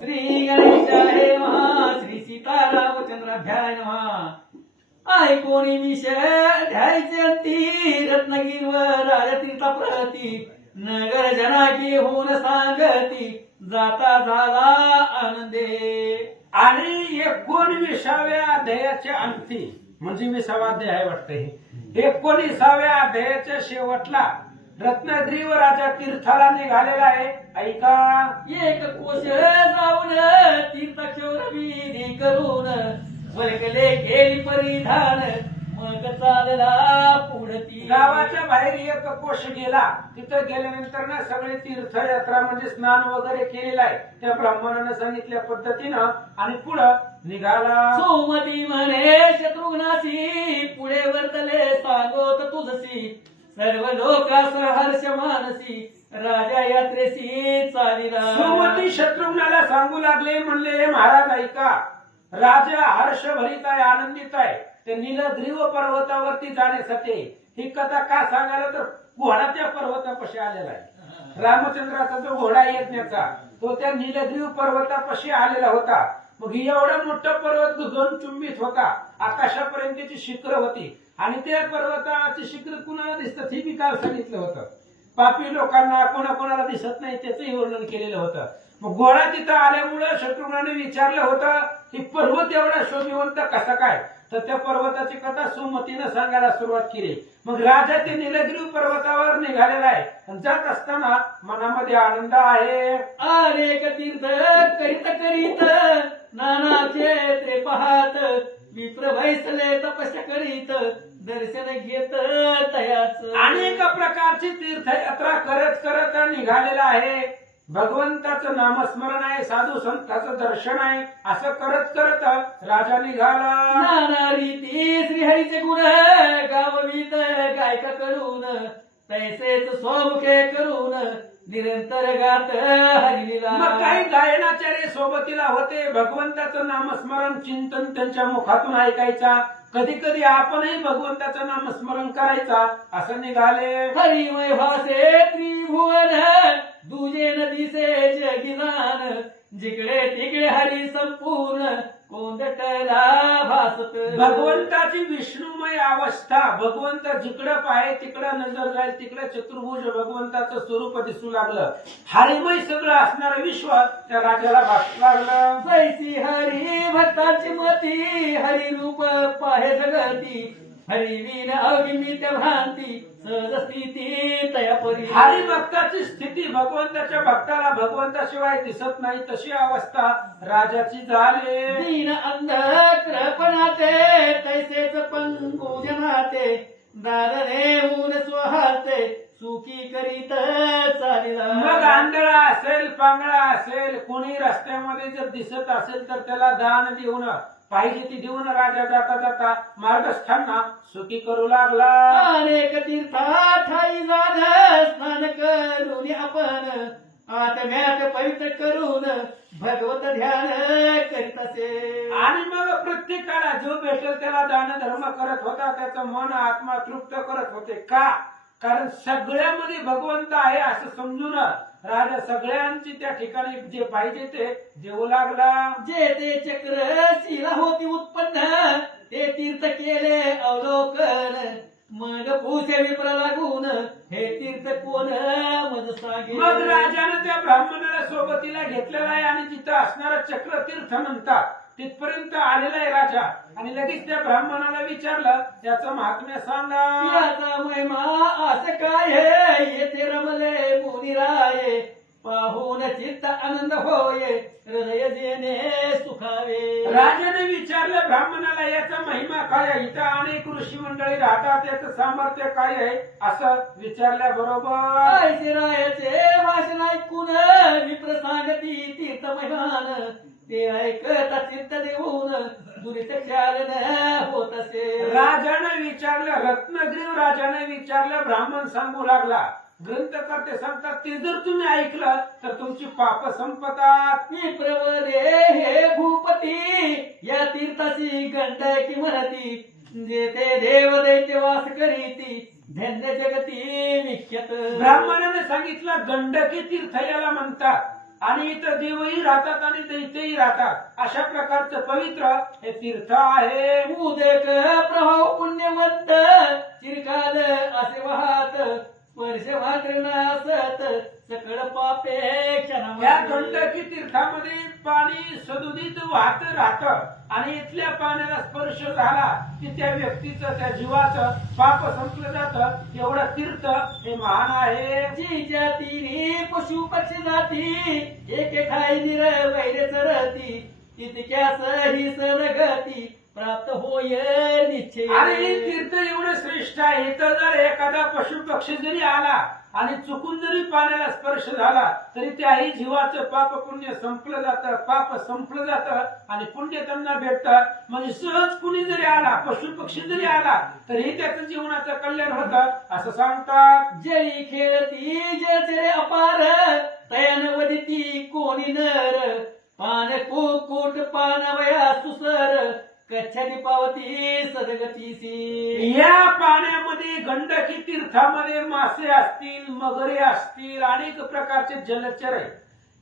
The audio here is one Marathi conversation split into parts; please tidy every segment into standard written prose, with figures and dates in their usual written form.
श्री गणेशाय नमः. श्री सीतारामचंद्राभ्याय नमः. ऐकोणी विषय ध्यायचे अंती रत्नगिरीवर राजतीर्था प्रती नगर जनाकी होऊन सांगती जाता झाला आनंदे. आणि 19व्या अध्यायाच्या अंती म्हणजे 20वा अध्याय आहे वाटतं हे 19व्या अध्यायाच्या शेवटला रत्नागिरी व राजा तीर्थाला निघालेला आहे. ऐका. एक कोश जाऊन तीर्थक्षोर विधी करून वर्गले गेली परिधान मग चालला पुढती. गावाच्या बाहेर एक कोश गेला. तिथं गेल्यानंतर ना सगळे तीर्थयात्रा म्हणजे स्नान वगैरे केलेलं आहे त्या ब्राह्मणानं सांगितल्या पद्धतीनं आणि पुढं निघाला. सोमती म्हणे शत्रुघ्नासी पुढे वर्तले सांगोत तुझसी सर्व लोकास हर्ष मानसी राजा यात्रेसी चालिला. सोमती शत्रुघ्नाला सांगू लागले, म्हणले महाराज ऐका, राजा हर्ष भरीत आहे, आनंदित आहे. ते नीलग्रीव पर्वतावरती जाण्यासाठी ही कथा का सांगायला तर घोडा त्या पर्वतापाशी आलेला आहे. रामचंद्राचा जो घोडा यज्ञाचा तो त्या नीलग्रीव पर्वतापाशी आलेला होता. मग एवढा मोठा पर्वत गगनचुंबित होता, आकाशापर्यंतची शिखर होती आणि त्या पर्वताची शिखर कुणाला दिसतात हे मी काल सांगितलं होतं. पापी लोकांना कोणाकोणाला दिसत नाही त्याचंही वर्णन केलेलं होतं. मग घोडा तिथं आल्यामुळे शत्रुघ्नाने विचारलं होतं की पर्वत एवढा शोभिवंत कसा काय, तर त्या पर्वताची कथा सुमतीनं सांगायला सुरुवात केली. मग राजा ते नीलगिरी पर्वतावर निघालेला आहे. जात असताना मनामध्ये आनंद आहे. अनेक तीर्थ करीत करीत नाना क्षेत्रे पाहत विप्र भैसले तपस्या करीत दर्शन घेत तयाच. अनेक प्रकारची तीर्थयात्रा करत करत निघालेला आहे. भगवंताचं नामस्मरण आहे, साधू संतांचं दर्शन आहे. असं करत करत राजा निघाला. नाना रीती श्रीहरीचे गुण गाववीत गायका करून तैसेच स्वमुखे करून निरंतर गात हरिलीला. मग काही गायनाचार्य सोबतीला होते. भगवंताचं नामस्मरण चिंतन त्यांच्या मुखातून ऐकायचा. कधी कधी आपणही भगवंताचं नामस्मरण करायचा. असं निघाले. हरिमय भासे त्रिभुवन दुजे नदीसे जगिनान जिकडे तिकडे हरी संपूर्ण कोंदटला भासत. भगवंताची विष्णुमय अवस्था. भगवंत जिकडं पाहे तिकडं नजर जाईल तिकडे चतुर्भुज भगवंताचं स्वरूप दिसू लागलं. हरिमय सगळं असणारं विश्व त्या राजाला भासू लागलं. जैसी हरी भक्ताची मती हरी रूप पाहे जगती हरिवीन अविमित भ्रांती सहज स्थिती तया परी. हरिभक्ताची स्थिती भगवंताच्या भक्ताला भगवंताशिवाय दिसत नाही तशी अवस्था राजाची झाली. दीन अंध कृपणाते तैसेच पंगू जनाते दादरे ऊन स्वहाते सुखी करीत चालिला. मग आंधळा असेल पांगळा असेल कोणी रस्त्यामध्ये जर दिसत असेल तर त्याला दान देऊन पाहिजे ती देऊन राजा जाता जाता मार्गस्थांना सुखी करू लागला. अनेक तीर्था ठाई जाण स्नान करून आपण आत्म्यात पवित्र करून भगवत ध्यान करीत असे. आणि मग प्रत्येकाला जो भेटेल त्याला दान धर्म करत होता. त्याचं मन आत्मा तृप्त करत होते. का? कारण सगळ्यामध्ये भगवंत आहे असं समजून राजा सगळ्यांची त्या ठिकाणी जे पाहिजे ते देऊ लागला. जे ते चक्र शिला होती उत्पन्न ते तीर्थ केले अवलोकन मग पूसे विप्र लागून हे तीर्थ कोण मज सांगे. मग राजाने त्या ब्राह्मणाला सोबतीला घेतलेला आहे आणि तिथं असणारा चक्र तीर्थ म्हणतात तिथपर्यंत आलेला आहे राजा. आणि लगेच त्या ब्राह्मणाला विचारलं त्याचं महात्म्य सांगा. याचा महिमा असं काय हे येथे रमले मुनिराये पाहून चित्त आनंद होय हृदय जेणे सुखावे. राजाने विचारलं ब्राह्मणाला याचा महिमा काय आहे, इथं अनेक ऋषी मंडळी राहतात, याचं सामर्थ्य काय आहे असं विचारल्याबरोबर रायाचे भाषण ऐकून विप्र सांगती तीर्थ महिमान ते ऐकता चित्त देऊन दुरित चालन होत असे. राजाने विचारलं, रत्नगिरी राजाने विचारलं, ब्राह्मण सांगू लागला. ग्रंथकर्ते सांगतात ते जर तुम्ही ऐकलं तर तुमची पाप संपतात. विप्रवरे हे भूपती या तीर्थाची गंडकी म्हणती जेथे देव दैत्य वास करीती धन्य जगती विख्यात. ब्राह्मणाने सांगितलं गंडकी तीर्थ याला म्हणतात. आणि इथं देवही राहतात आणि दैत्यही राहतात अशा प्रकारचं पवित्र हे तीर्थ आहे. उदक प्रभाव पुण्यवंत चिरकाल असे वाहत स्पर्श मात्र नासत सकळ पापे या क्षणामध्ये. गंडकी तीर्थामध्ये पाणी सदुदित वाहत राहतं आणि इथल्या पाण्याला स्पर्श झाला की त्या व्यक्तीचं त्या जीवाचं पाप संपलं जातं. एवढं तीर्थ हे महान आहे. जिच्या तिरी पशु पक्षी जाती एके ठाई निर वैर चरती तितक्यास ही सनगती प्राप्त होय निश्चय. आणि हे तीर्थ एवढं श्रेष्ठ आहे. इथं जर एखादा पशु पक्षी जरी आला आणि चुकून जरी पाण्याला स्पर्श झाला तरी त्याही जीवाचं पाप पुण्य संपलं जातं, पाप संपलं जातं आणि पुण्य त्यांना भेटतं. म्हणजे सहज कुणी जरी आला, पशु पक्षी जरी आला तरी त्याचं जीवनाचं कल्याण होतं असं सांगतात. जळी खेळती जळचरे अपार तयान वदिती कोणी नर पान कुकुट पानवया सुसर कच्छादी पावती सदगतीसी. या पाण्यामध्ये गंडकी तीर्थामध्ये मासे असतील, मगरे असतील, अनेक प्रकारचे जलचर आहे.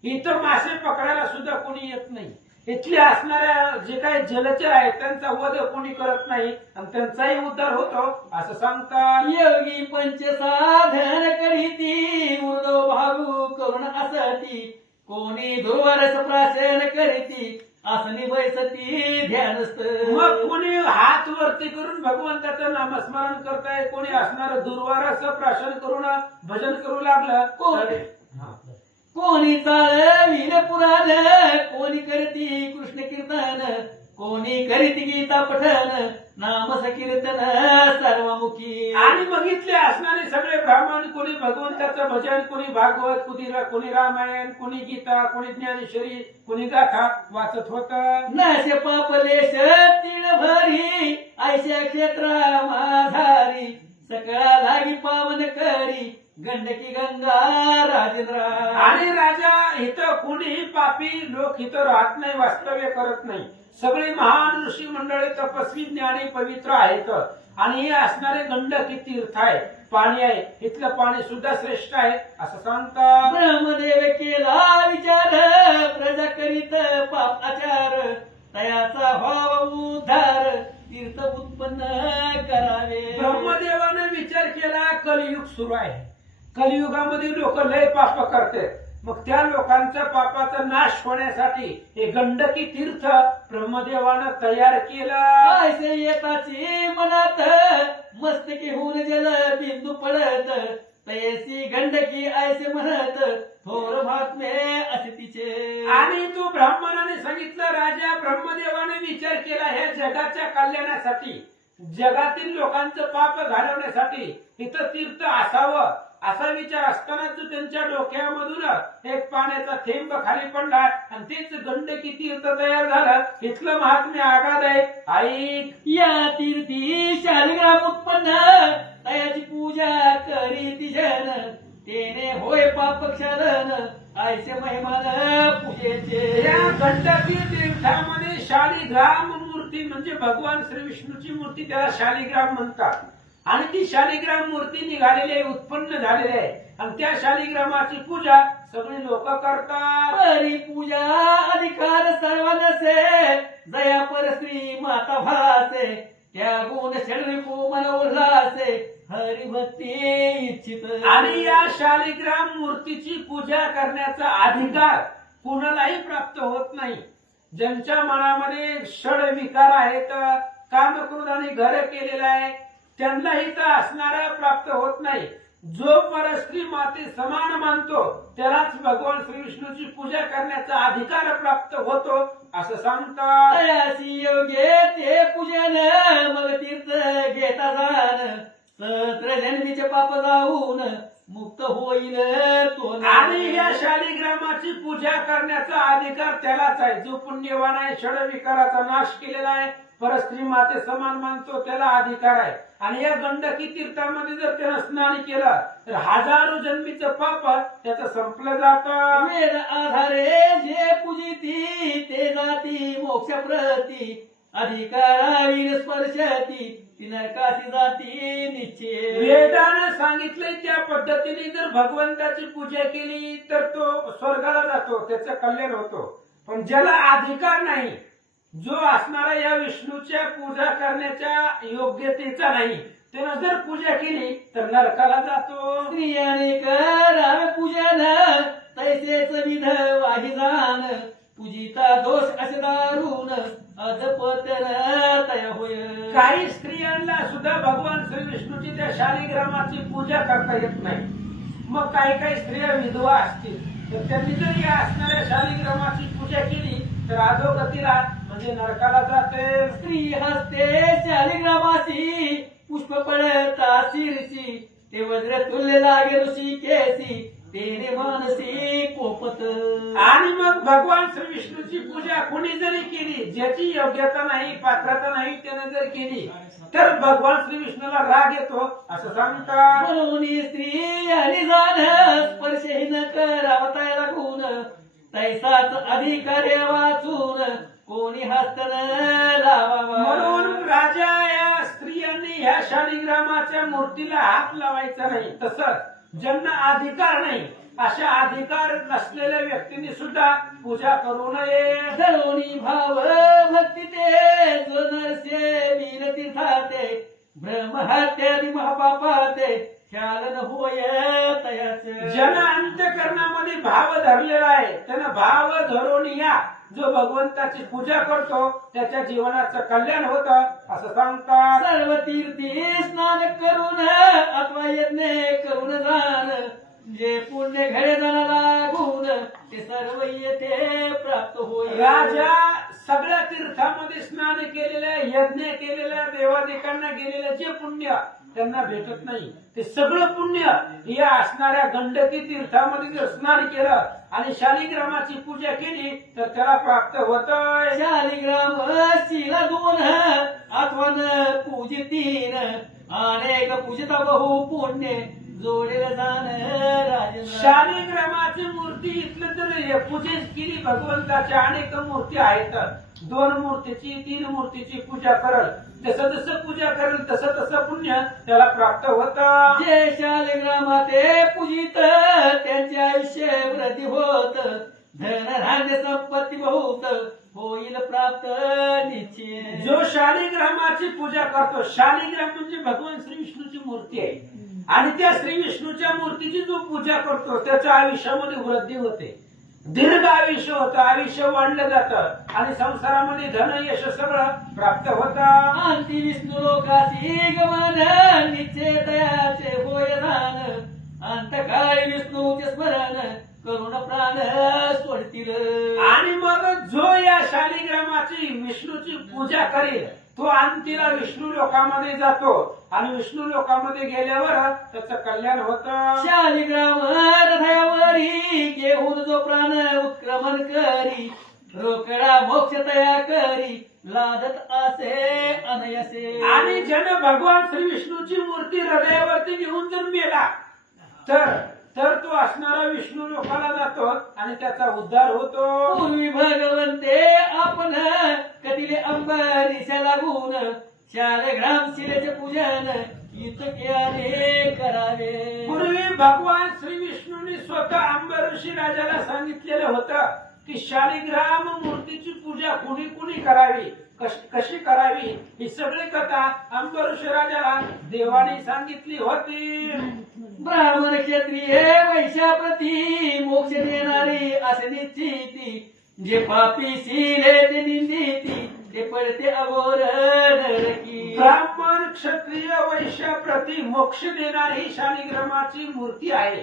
इथं मासे पकडायला सुद्धा कोणी येत नाही. इथले असणाऱ्या जे काही जलचर आहेत त्यांचा वध कोणी करत नाही आणि त्यांचाही उद्धार होतो असं सांगतात. योगी पंचसाधन करीती उर्दो भागू करुण असती कोणी दुर्वारस प्राशन करीती असनी बैसती ध्यानस्थ. मग कोणी हात वरती करून भगवंताचं नामस्मरण करताय, कोणी असणारं दुर्वारस प्राशन करून भजन करू लागलं. कोणी चालविल पुराण कोणी करती कृष्ण कीर्तन कोणी करीती गीता पठन नाम संकीर्तन सर्वमुखी. आणि बघितले असणारे सगळे ब्राह्मण, कोणी भगवंताचं भजन, कोणी भागवत, कोणी रामायण, कोणी गीता, कोणी ज्ञानेश्वरी, कोणी गाथा वाचत होत. नाश पापलेश तीन भरी ऐशा क्षेत्रा माझारी सकळा लागी पावन करी गंडकी गंगा राजेंद्र. आणि राजा इथं कोणीही पापी लोक इथं राहत नाही, वास्तव्य करत नाही. सगळे महान ऋषी मंडळी तपस्वी ज्ञानी पवित्र आहेत आणि हे असणारे गंडकी तीर्थ आहे, पाणी आहे. इथलं पाणी सुद्धा श्रेष्ठ आहे असं सांगतात. ब्रह्मदेव केला विचार प्रजा करीत पाप आचार तयाचा भाव उद्धार तीर्थ उत्पन्न करावे. ब्रह्मदेवाने विचार केला, कलियुग सुरू आहे, कलियुगामध्ये लोक लय पाप करते, मग त्या लोकांच्या पापाचा नाश होण्यासाठी हे गंडकी तीर्थ ब्रह्मदेवानं तयार केलं. ऐसे येताची मनात मस्तकी होऊन जल बिंदू पडत तैसी गंडकी ऐसे म्हणत थोर महात्मे असे तिचे. आणि तो ब्राह्मणाने सांगितलं, राजा ब्रह्मदेवाने विचार केला ह्या जगाच्या कल्याणासाठी, जगातील लोकांचं पाप घालवण्यासाठी इथं तीर्थ असावं असा विचार असतानाच त्यांच्या डोक्यामधून एक पाण्याचा थेंब खाली पडला आणि तेच गंडकी तीर्थ तयार झालं. इथलं महात्म्य आगाध आहे. ऐक, या तीर्थी शालिग्राम उत्पन्न तयाची पूजा करीती जन तेने होय पाप क्षरण ऐसे महिमान पूजेचे. या गंडकी तीर्थामध्ये शालिग्राम मूर्ती म्हणजे भगवान श्री विष्णूची मूर्ती, त्याला शालिग्राम म्हणतात. आणि ती शालिग्राम मूर्ती निघालेली आहे, उत्पन्न झालेली आहे आणि त्या शालिग्रामाची पूजा सगळी लोक करतात. परी पूजा अधिकार सर्वांचे दया पर श्री माता भासे त्या गुण षडरिपू मन उल्हासे हरिभक्ती इच्छित. आणि या शालिग्राम मूर्तीची पूजा करण्याचा अधिकार कुणालाही प्राप्त होत नाही. ज्यांच्या मनामध्ये षड विकार आहेत, काम क्रोध आणि घर केलेलं आहे, त्यांनाही तर असणारा प्राप्त होत नाही. जो परस्त्री माते समान मानतो त्यालाच भगवान श्री विष्णूची पूजा करण्याचा अधिकार प्राप्त होतो असं सांगतात. तयासी योग्य ते पूजन मग तीर्थ घेता जाण सहस्र जन्मीचे पाप जाऊन मुक्त होईल तो. आणि या शालिग्रामाची पूजा करण्याचा अधिकार त्यालाच आहे जो पुण्यवान आहे, षडविकाराचा नाश केलेला आहे, परस्त्री माते समान मानतो, त्याला अधिकार आहे. आणि या गंडकी तीर्थामध्ये जर त्यानं स्नान केलं तर हजारो जन्मीचं पाप त्याचं संपलं जातं. वेद आधारे जे पूजिती ते जाती मोक्ष प्रती अधिकारावीर स्पर्शती ती नरकासी जाती निश्चय. वेदानं सांगितलंय त्या पद्धतीने जर भगवंताची पूजा केली तर तो स्वर्गाला जातो, त्याचं कल्याण होतो. पण ज्याला अधिकार नाही, जो असणारा या विष्णूच्या पूजा करण्याच्या योग्यतेचा नाही, त्यानं जर पूजा केली तर नरकाला जातो. स्त्रियाने करावे पूजन तैसेच विध वाही जाण. पूजिता दोष असे दारुण अधपतन तया होय. काही स्त्रियांना सुद्धा भगवान श्री विष्णूची त्या शालिग्रामाची पूजा करता येत नाही. मग काही काही स्त्रिया विधवा असतील तर त्यांनी जर या असणाऱ्या शालिग्रामाची पूजा केली तर अधोगतीला म्हणजे नरकाला जाते. स्त्री हस्ते शालिग्रामासी पुष्प पडता शिरसी. ते वज्र तुल्य लागे ऋषी केसी. तेने मानसी पोपत. आणि मग भगवान श्री विष्णूची पूजा कोणी जरी केली, ज्याची योग्यता नाही, पात्रता नाही, त्याने जर केली तर भगवान श्री विष्णूला राग येतो असं सांगतात. म्हणून स्त्री आणि जाण स्पर्शही न करावता लागून. तैसाच अधिकार वाचून कोणी हस्त न लावावा. म्हणून राजा या स्त्रियांनी ह्या शालिग्रामाच्या मूर्तीला हात लावायचा नाही. तसंच ज्यांना अधिकार नाही अशा अधिकार नसलेल्या व्यक्तींनी सुद्धा पूजा करू नये. धरोणी भाव भक्ती ते जो नरसे वीर तीर्थाते. ब्रह्महत्यादी महापापाते ख्याल न होय तयाच. ज्यानं अंतःकरणामध्ये भाव धरलेला आहे त्यानं भाव धरून या जो भगवंताची पूजा करतो त्याच्या जीवनाचं कल्याण होतं असं सांगतात. सर्व तीर्थी स्नान करून अथवा यज्ञ करून जाण. जे पुण्य घडे जाणा लागून ते सर्व येथे प्राप्त होईल. राजा सगळ्या तीर्थामध्ये स्नान केलेल्या, यज्ञ केलेल्या, देवादेकांना गेलेलं जे पुण्य त्यांना भेटत नाही, ते सगळं पुण्य या असणाऱ्या गंडकी तीर्थामध्ये जर स्नान केलं आणि शालिग्रामाची पूजा केली तर त्याला प्राप्त होतं. शालिग्राम शिला दोन अथवा न पूजी तीन. अनेक पूजिता बहु पुण्य जोडेल जाण राजेंद्र. शालिग्रामाची मूर्ती इथलं तर पूजा केली भगवंताच्या अनेक मूर्ती आहेत. 2 मूर्तीची 3 मूर्तीची पूजा करल जसं जसं पूजा करेल तसं तसं पुण्य त्याला प्राप्त होतं. जे शालिग्रामाते पूजित त्यांचे आयुष्य वृद्धी होत. धन धान्य संपत्ती बहुत होईल प्राप्त निश्चय. जो शालिग्रामाची पूजा करतो, शालिग्राम म्हणजे भगवान श्री विष्णूची मूर्ती आहे आणि त्या श्री विष्णूच्या मूर्तीची जो पूजा करतो त्याच्या आयुष्यामध्ये वृद्धी होते, दीर्घ आयुष्य होतं, आयुष्य वाढलं जातं आणि संसारामध्ये धन यश सगळं प्राप्त होतं. अंती विष्णू लोकासी गमन निश्चय तयाचे होय जाण. अंतकाळी विष्णूचे स्मरण करुण प्राण सोडतील. आणि मग जो या शालिग्रामाची विष्णूची पूजा करेल तो अंतीला विष्णू लोकामध्ये जातो आणि विष्णू लोकामध्ये गेल्यावर त्याचं कल्याण होतं. शालिग्राम हृदयावरी घेऊन जो प्राण उत्क्रमण करी. रोकडा मोक्ष तया करी लादत असे अनयसे. आणि ज्यानं भगवान श्री विष्णूची मूर्ती हृदयावरती घेऊन जर मेला तर तो असणारा विष्णू लोकाला जातो आणि त्याचा उद्धार होतो. पूर्वी भगवंते आपण कदिले अंबरीशा लागून. शालिग्राम शिलेचे पूजन इतक्याने करावे. पूर्वी भगवान श्री विष्णूंनी स्वतः अंबरीशी राजाला सांगितलेलं होतं की शालिग्राम मूर्तीची पूजा कुणी कुणी करावी, कशी करावी, ही सगळी कथा अंबरीश राजाला देवाने सांगितली होती. ब्राह्मण क्षत्रिय वैश्याप्रती मोक्ष देणारी असे निश्चिती. जे पापी शिले ते निंदिती ते पडते अघोर नरकी. ब्राह्मण क्षत्रिय वैश्याप्रती मोक्ष देणारी शालिग्रामाची मूर्ती आहे.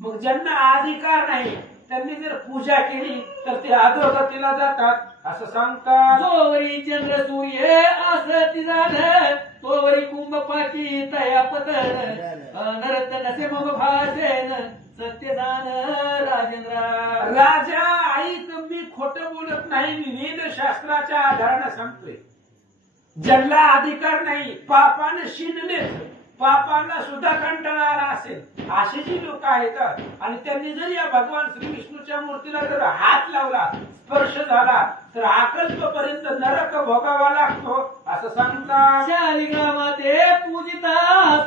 मग ज्यांना अधिकार नाही त्यांनी जर पूजा केली तर ते अधोगतीला जातात असं सांगतात. जोवरी चंद्र सूर्य असती झालं तोवरी कुंभ पाकी तया पतन. अनरत नसे मग भाषण सत्य दान राजेंद्र. राजा ऐक, मी खोटं बोलत नाही, मी वेदशास्त्राच्या आधाराने सांगतोय. ज्यांना अधिकार नाही, पापाने शिनले पापांना सुद्धा कंटाळा आला असेल अशी जी लोक आहेत आणि त्यांनी जर या भगवान श्री विष्णूच्या मूर्तीला जर हात लावला स्पर्श झाला तर अकल्पपर्यंत नरक भोगावा लागतो असं सांगतात. शालिग्रामाते पूजिता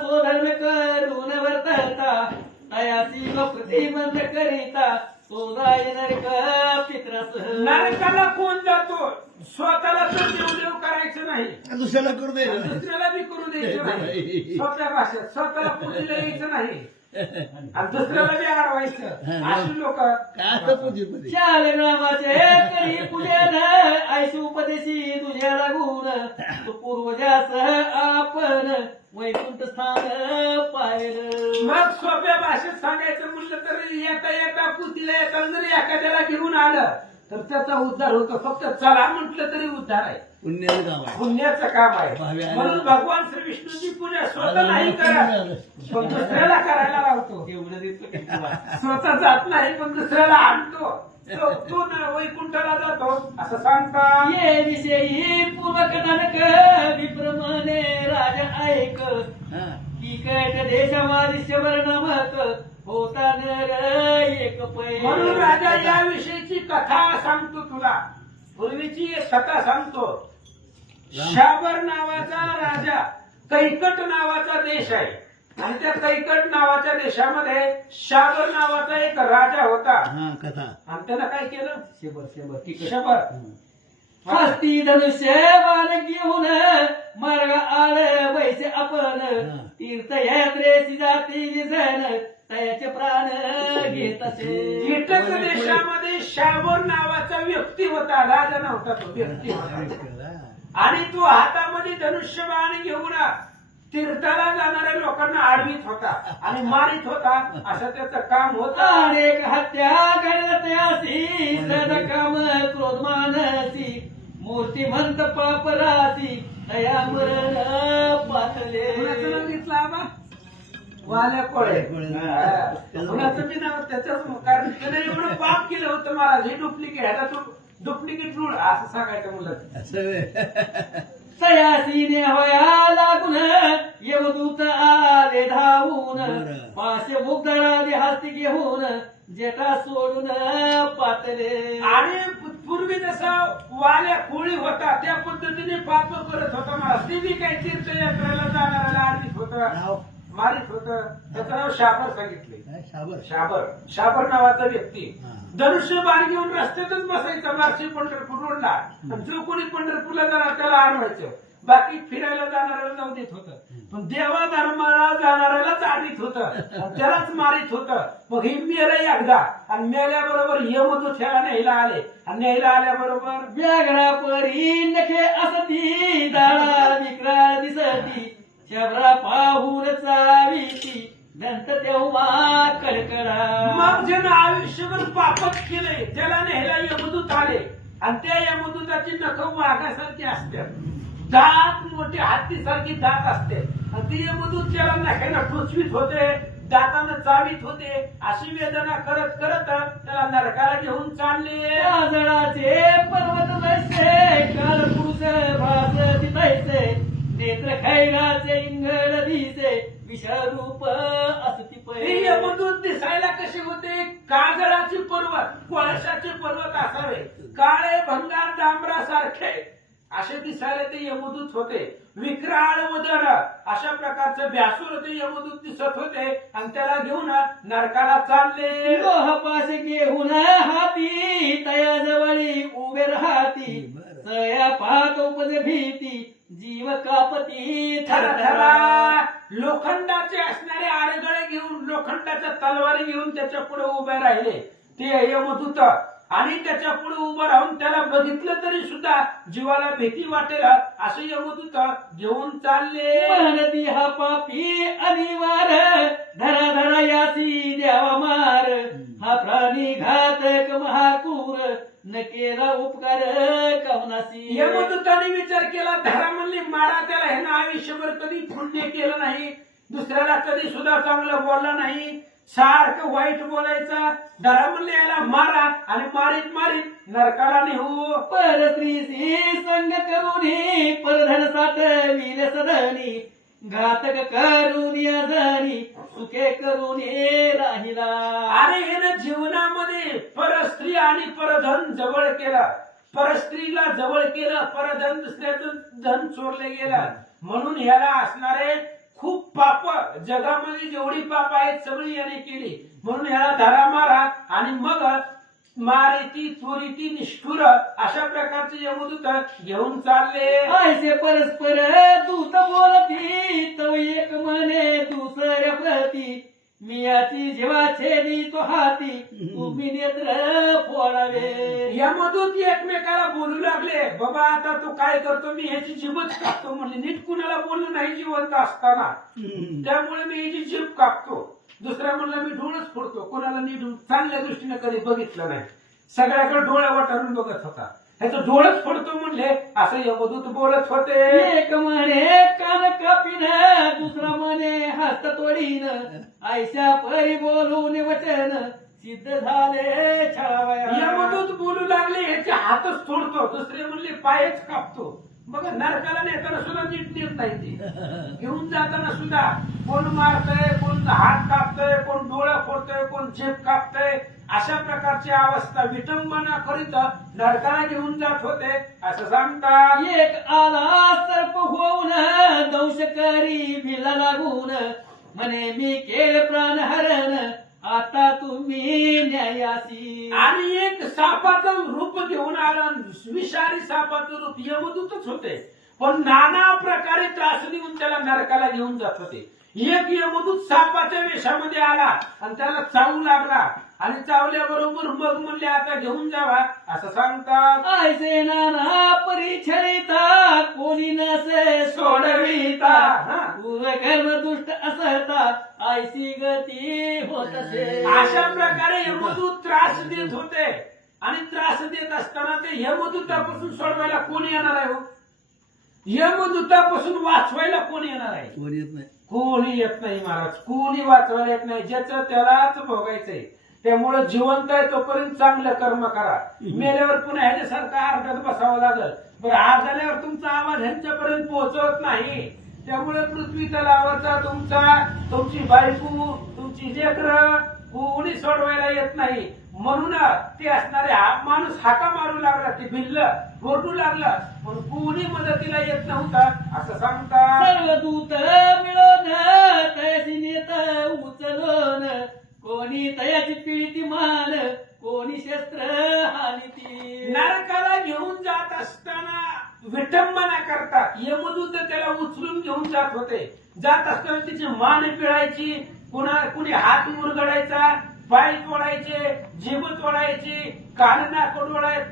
तो धर्म करून वर्तता तयासी व प्रतिबंध करिता तो जाय नरक पित्रास. नरकाला कोण जातो? स्वतःला तर देव करायचं नाही, दुसऱ्याला करू दे. दुसऱ्याला बी करू द्यायचं नाही. सोप्या भाषेत स्वतःला पूजेला यायचं नाही आणि दुसऱ्याला बी अडवायचं. अशी लोक काय असतं पूजेमध्ये? शालिग्रामाचे करी पूजन ऐशी उपदेशी तुझ्या लागून तू पूर्वजास आपण वैकुंठ स्थान पाहिलं. मग सोप्या भाषेत सांगायचं म्हणलं तर येता येता पुतीला येता जरी एखाद्याला घेऊन आलं तर त्याचा उद्धार होतो. फक्त चला म्हटलं तरी उद्धार आहे, पुण्याचं काम आहे. पुण्याचं काम आहे. म्हणून भगवान श्री विष्णूची पूजा स्वतः नाही करत पण दुसऱ्याला करायला लावतो. एवढं देतो की तुला. स्वतः जात नाही पण दुसऱ्याला आणतो. तो ना वैकुंठाला जातो असं सांगता. ये विषयी पूर्वकथनक विप्रमाणे राजा ऐक हा. की कैट देशवादी शबर नमक होता नर एक पै. म्हणून राजा या विषयीची कथा सांगतो तुला. पूर्वीची एक कथा सांगतो. शाबर नावाचा राजा कैकट नावाचा देश आहे आणि त्या कैकट नावाच्या देशामध्ये शाबर नावाचा एक राजा होता हा, कथा. आणि त्यानं काय केलं? शेबर ठीक आहे. शबर हस्ती धनुष्य बाण घेऊन मार्ग आलं वैसे आपण तीर्थयात्रेसी जाती दिसन तयाचे प्राण घेत असे. कीटक देशामध्ये शाबर नावाचा व्यक्ती होता, राजा नव्हता, तो व्यक्ती होता. आणि तो हातामध्ये धनुष्यबाण घेऊन तीर्थाला जाणाऱ्या लोकांना आडवीत होता आणि मारित होता. असं त्याचं काम होतं. अनेक हत्या घडत त्यासी सद काम क्रोध मानसी मूर्तिमंत पापरासी दया मरण पातले. कुणाचं नाव घेतलं आबा? वाल्या कोळे. कुणाचं बी नाव त्याच्याच, कारण त्याने एवढं पाप केलं होतं महाराज. हे डुप्लिकेट, ह्याला तो डुप्लिकेट रूळ असं सांगायचं मुलं. असं सयासीने होया लागून यमदूत आले धावून बरं. पाशे मुगदळाने हस्ती घेऊन जेटा सोडून पातले. आणि पूर्वी जसा वाल्या कोळी होता त्या पद्धतीने पाप करत होता महाराज. ते बी काही तीर्थयात्रेला जाणाऱ्याला आडवीत होतं, नाव मारित होतं. त्याचं नाव शाबर सांगितले. काय? शाबर. शाबर, शाबर नावाचा व्यक्ती हा. धनुष्य बाण घेऊन रस्त्यातच बसायचा बार्शी पंढरपूर रोडला. आणि जो कोणी पंढरपूरला जाणार त्याला आणवायचं. बाकी फिरायला जाणाऱ्याला जाऊ देत होतं, पण देवा धर्माला जाणाऱ्यालाच आणीत होतं आणि त्यालाच मारित होतं. मग हे मेलं एकदा आणि मेल्याबरोबर यमदूत ह्याला न्यायला आले आणि न्यायला आल्याबरोबर व्याघ्रा परी नखे असती दाळा विक्राळ दिसती शबरा पाहून चावीती दंत तेव्हा कडकडा. मग ज्यानं आयुष्यभर पापच केले त्याला न्यायला यमदूत आले आणि त्या यमदूताची नखं वाघासारखी असतात, दात मोठे हत्तीसारखी दात असते आणि ती यमदूत त्याला नख्यानं टोचवीत होते, दातानं चावीत होते. अशी वेदना करत करत त्याला नरकाला घेऊन चालले. काजळाचे पर्वत जैसे काल पुरुष भास दिसायचे नेत्र खैराचे इंगळ दिसे विषरूप असती हे पै. यमदूत दिसायला कसे होते? काजळाचे पर्वत, कोळशाचे पर्वत असावे, काळे भंगार डांबरासारखे असे दिसायला ते यमदूत होते. विक्राळ वदन अशा प्रकारचे भ्यासूर ते यमदूत दिसत होते आणि त्याला घेऊन नरकाला चालले. लोह पाश घेऊन हाती तया जवळी उभे राहती सया पाहत उपज भीती जीव कापती थरथरा. लोखंडाचे असणारे आडगळे घेऊन, लोखंडाच्या तलवारी घेऊन त्याच्या पुढे उभे राहिले ते यमदूत. आणि त्याच्या पुढे उभं राहून त्याला बघितलं तरी सुद्धा जीवाला भीती वाटेल असं यमदूत घेऊन चालले. म्हणती हा पापी अनिवार धरा धरा यासी द्यावा मार हा प्राणी घातक महाकूर न केला उपकार कवनासी. यमदूताने विचार केला, धरा म्हणली मारा त्याला. ह्यानं आयुष्यभर कधी पुण्य केलं नाही, दुसऱ्याला कधी सुद्धा चांगलं बोललं नाही, सारखं वाईट बोलायचं. धरा म्हणले याला मारा आणि मारीत मारीत नरकाला नेऊ. पर स्त्रीसी संग करुणी परधन साठविले सदनी घातक करून जणी सुखे करून राहिला. अरे हे ना जीवनामध्ये परस्त्री आणि परधन जवळ केला, परस्त्रीला जवळ केलं, परधन दुसऱ्याचं धन चोरले गेलं. म्हणून ह्याला असणारे खूप पाप, जगामध्ये जेवढी पाप आहेत सगळी याने केली. म्हणून ह्याला धरा मारा आणि मग मारिती चोरीती निष्ठुर अशा प्रकारचे यमदूत घेऊन चालले. ऐसे परस्पर दूत बोलती तो एक म्हणे दुसऱ्या प्रती मियाची जीवा छेदी तो हाती तुम्ही नेत्र फोडावे. यमदूत एकमेकाला बोलू लागले, बाबा आता तू काय करतो, मी ह्याची जीभच कापतो. म्हणजे नीट कुणाला बोललो नाही जिवंत असताना, त्यामुळे मी ह्याची जीभ कापतो. दुसऱ्या म्हणला मी डोळच फोडतो, कोणाला नीट चांगल्या दृष्टीने कधी बघितलं नाही, सगळ्याकडे डोळ्या वाटारून बघत होता. ह्याचं डोळच फोडतो म्हणले असं यमदूत बोलत होते. एक म्हणे कान कापीन दुसरा म्हणे हस्त तोडीन ऐशा परी बोलून वचन सिद्ध झाले छळावया. यमदूत बोलू लागले ह्याचे हातच तोडतो, दुसरे म्हणले पायच कापतो. बघा नरकाला नेताना सुद्धा नीट नेत नाही ते, घेऊन जाताना सुद्धा कोण मारतय, कोण हात कापतय, कोण डोळा फोडतय, कोण जीभ कापतय. अशा प्रकारची अवस्था विटंबना करीत नरकाला घेऊन जात होते असं सांगतात. एक आला सर्प होऊन दंश करी भिला लागून म्हणे मी केले प्राण हरण आता तुम्ही न्यायासी. आणि एक सापाचं रूप घेऊन आला, विषारी सापाचं रूप, यमदूतच होते पण नाना प्रकारे त्रास देऊन त्याला नरकाला घेऊन जात होते. एक यमदूत सापाच्या वेशामध्ये आला आणि त्याला चावू लागला आणि चावल्याबरोबर मग म्हणले आता घेऊन जावा असं सांगतात. ऐसे नाना परिछळिता कोणी नसे सोडविता कर्म दुष्ट असता ऐसी गती होत असे. अशा प्रकारे यमदूत त्रास देत होते आणि त्रास देत असताना ते यमदूतापासून सोडवायला कोण येणार आहे हो? यमदूतापासून वाचवायला कोण येणार आहे? कोण येत नाही. कोणी येत नाही महाराज, कोणी वाचवायला येत नाही. ज्याचं त्यालाच भोगायचंय. त्यामुळे जिवंत आहे तोपर्यंत चांगलं कर्म करा, मेल्यावर पुन्हा ह्याच्यासारखं आरडात बसावं लागल. बरं आर झाल्यावर तुमचा आवाज ह्यांच्यापर्यंत पोहोचत नाही. त्यामुळे पृथ्वी तलावरचा तुमची बायको, तुमची लेकरं कोणी सोडवायला येत नाही. म्हणून ते असणारे माणूस हाका मारू लागला, ते भिल्ल ओरडू लागला, पण कोणी मदतीला येत नव्हता असं सांगतात. सर्व दूत मिळून तयाची नेत उचलून कोणी तयाची पिळती मान कोणी शस्त्र हानिती. नरकाला घेऊन जात असताना विटंबना करतात. यमदूत त्याला उचलून घेऊन जात होते. जात असताना तिची मान पिळायची, कुणी हात मुरगडायचा, पाय तोडायचे, जीभ तोडायची, कान नाक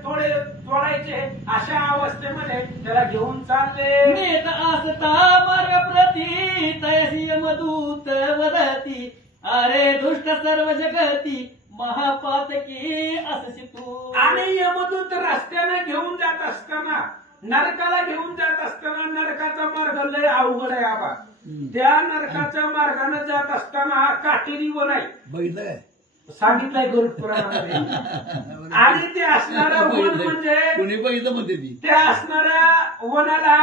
तोडायचे. अशा अवस्थेमध्ये त्याला घेऊन चालले. नेत असता मार्ग प्रती तयाची यमदूत वदती अरे दुष्ट सर्व जगती महापातकी असशी तू. आणि यमदूत रस्त्याने घेऊन जात असताना, नरकाला घेऊन जात असताना, नरकाचा मार्ग लय अवघड आहे आबा. त्या नरकाच्या मार्गाने जात असताना काटेरी वन आहे, बघितलं काय? सांगितलंय गरुड पुराणामध्ये. आणि ते असणारा वन म्हणजे कोणी बघितलं म्हणते ती. त्या असणाऱ्या वनाला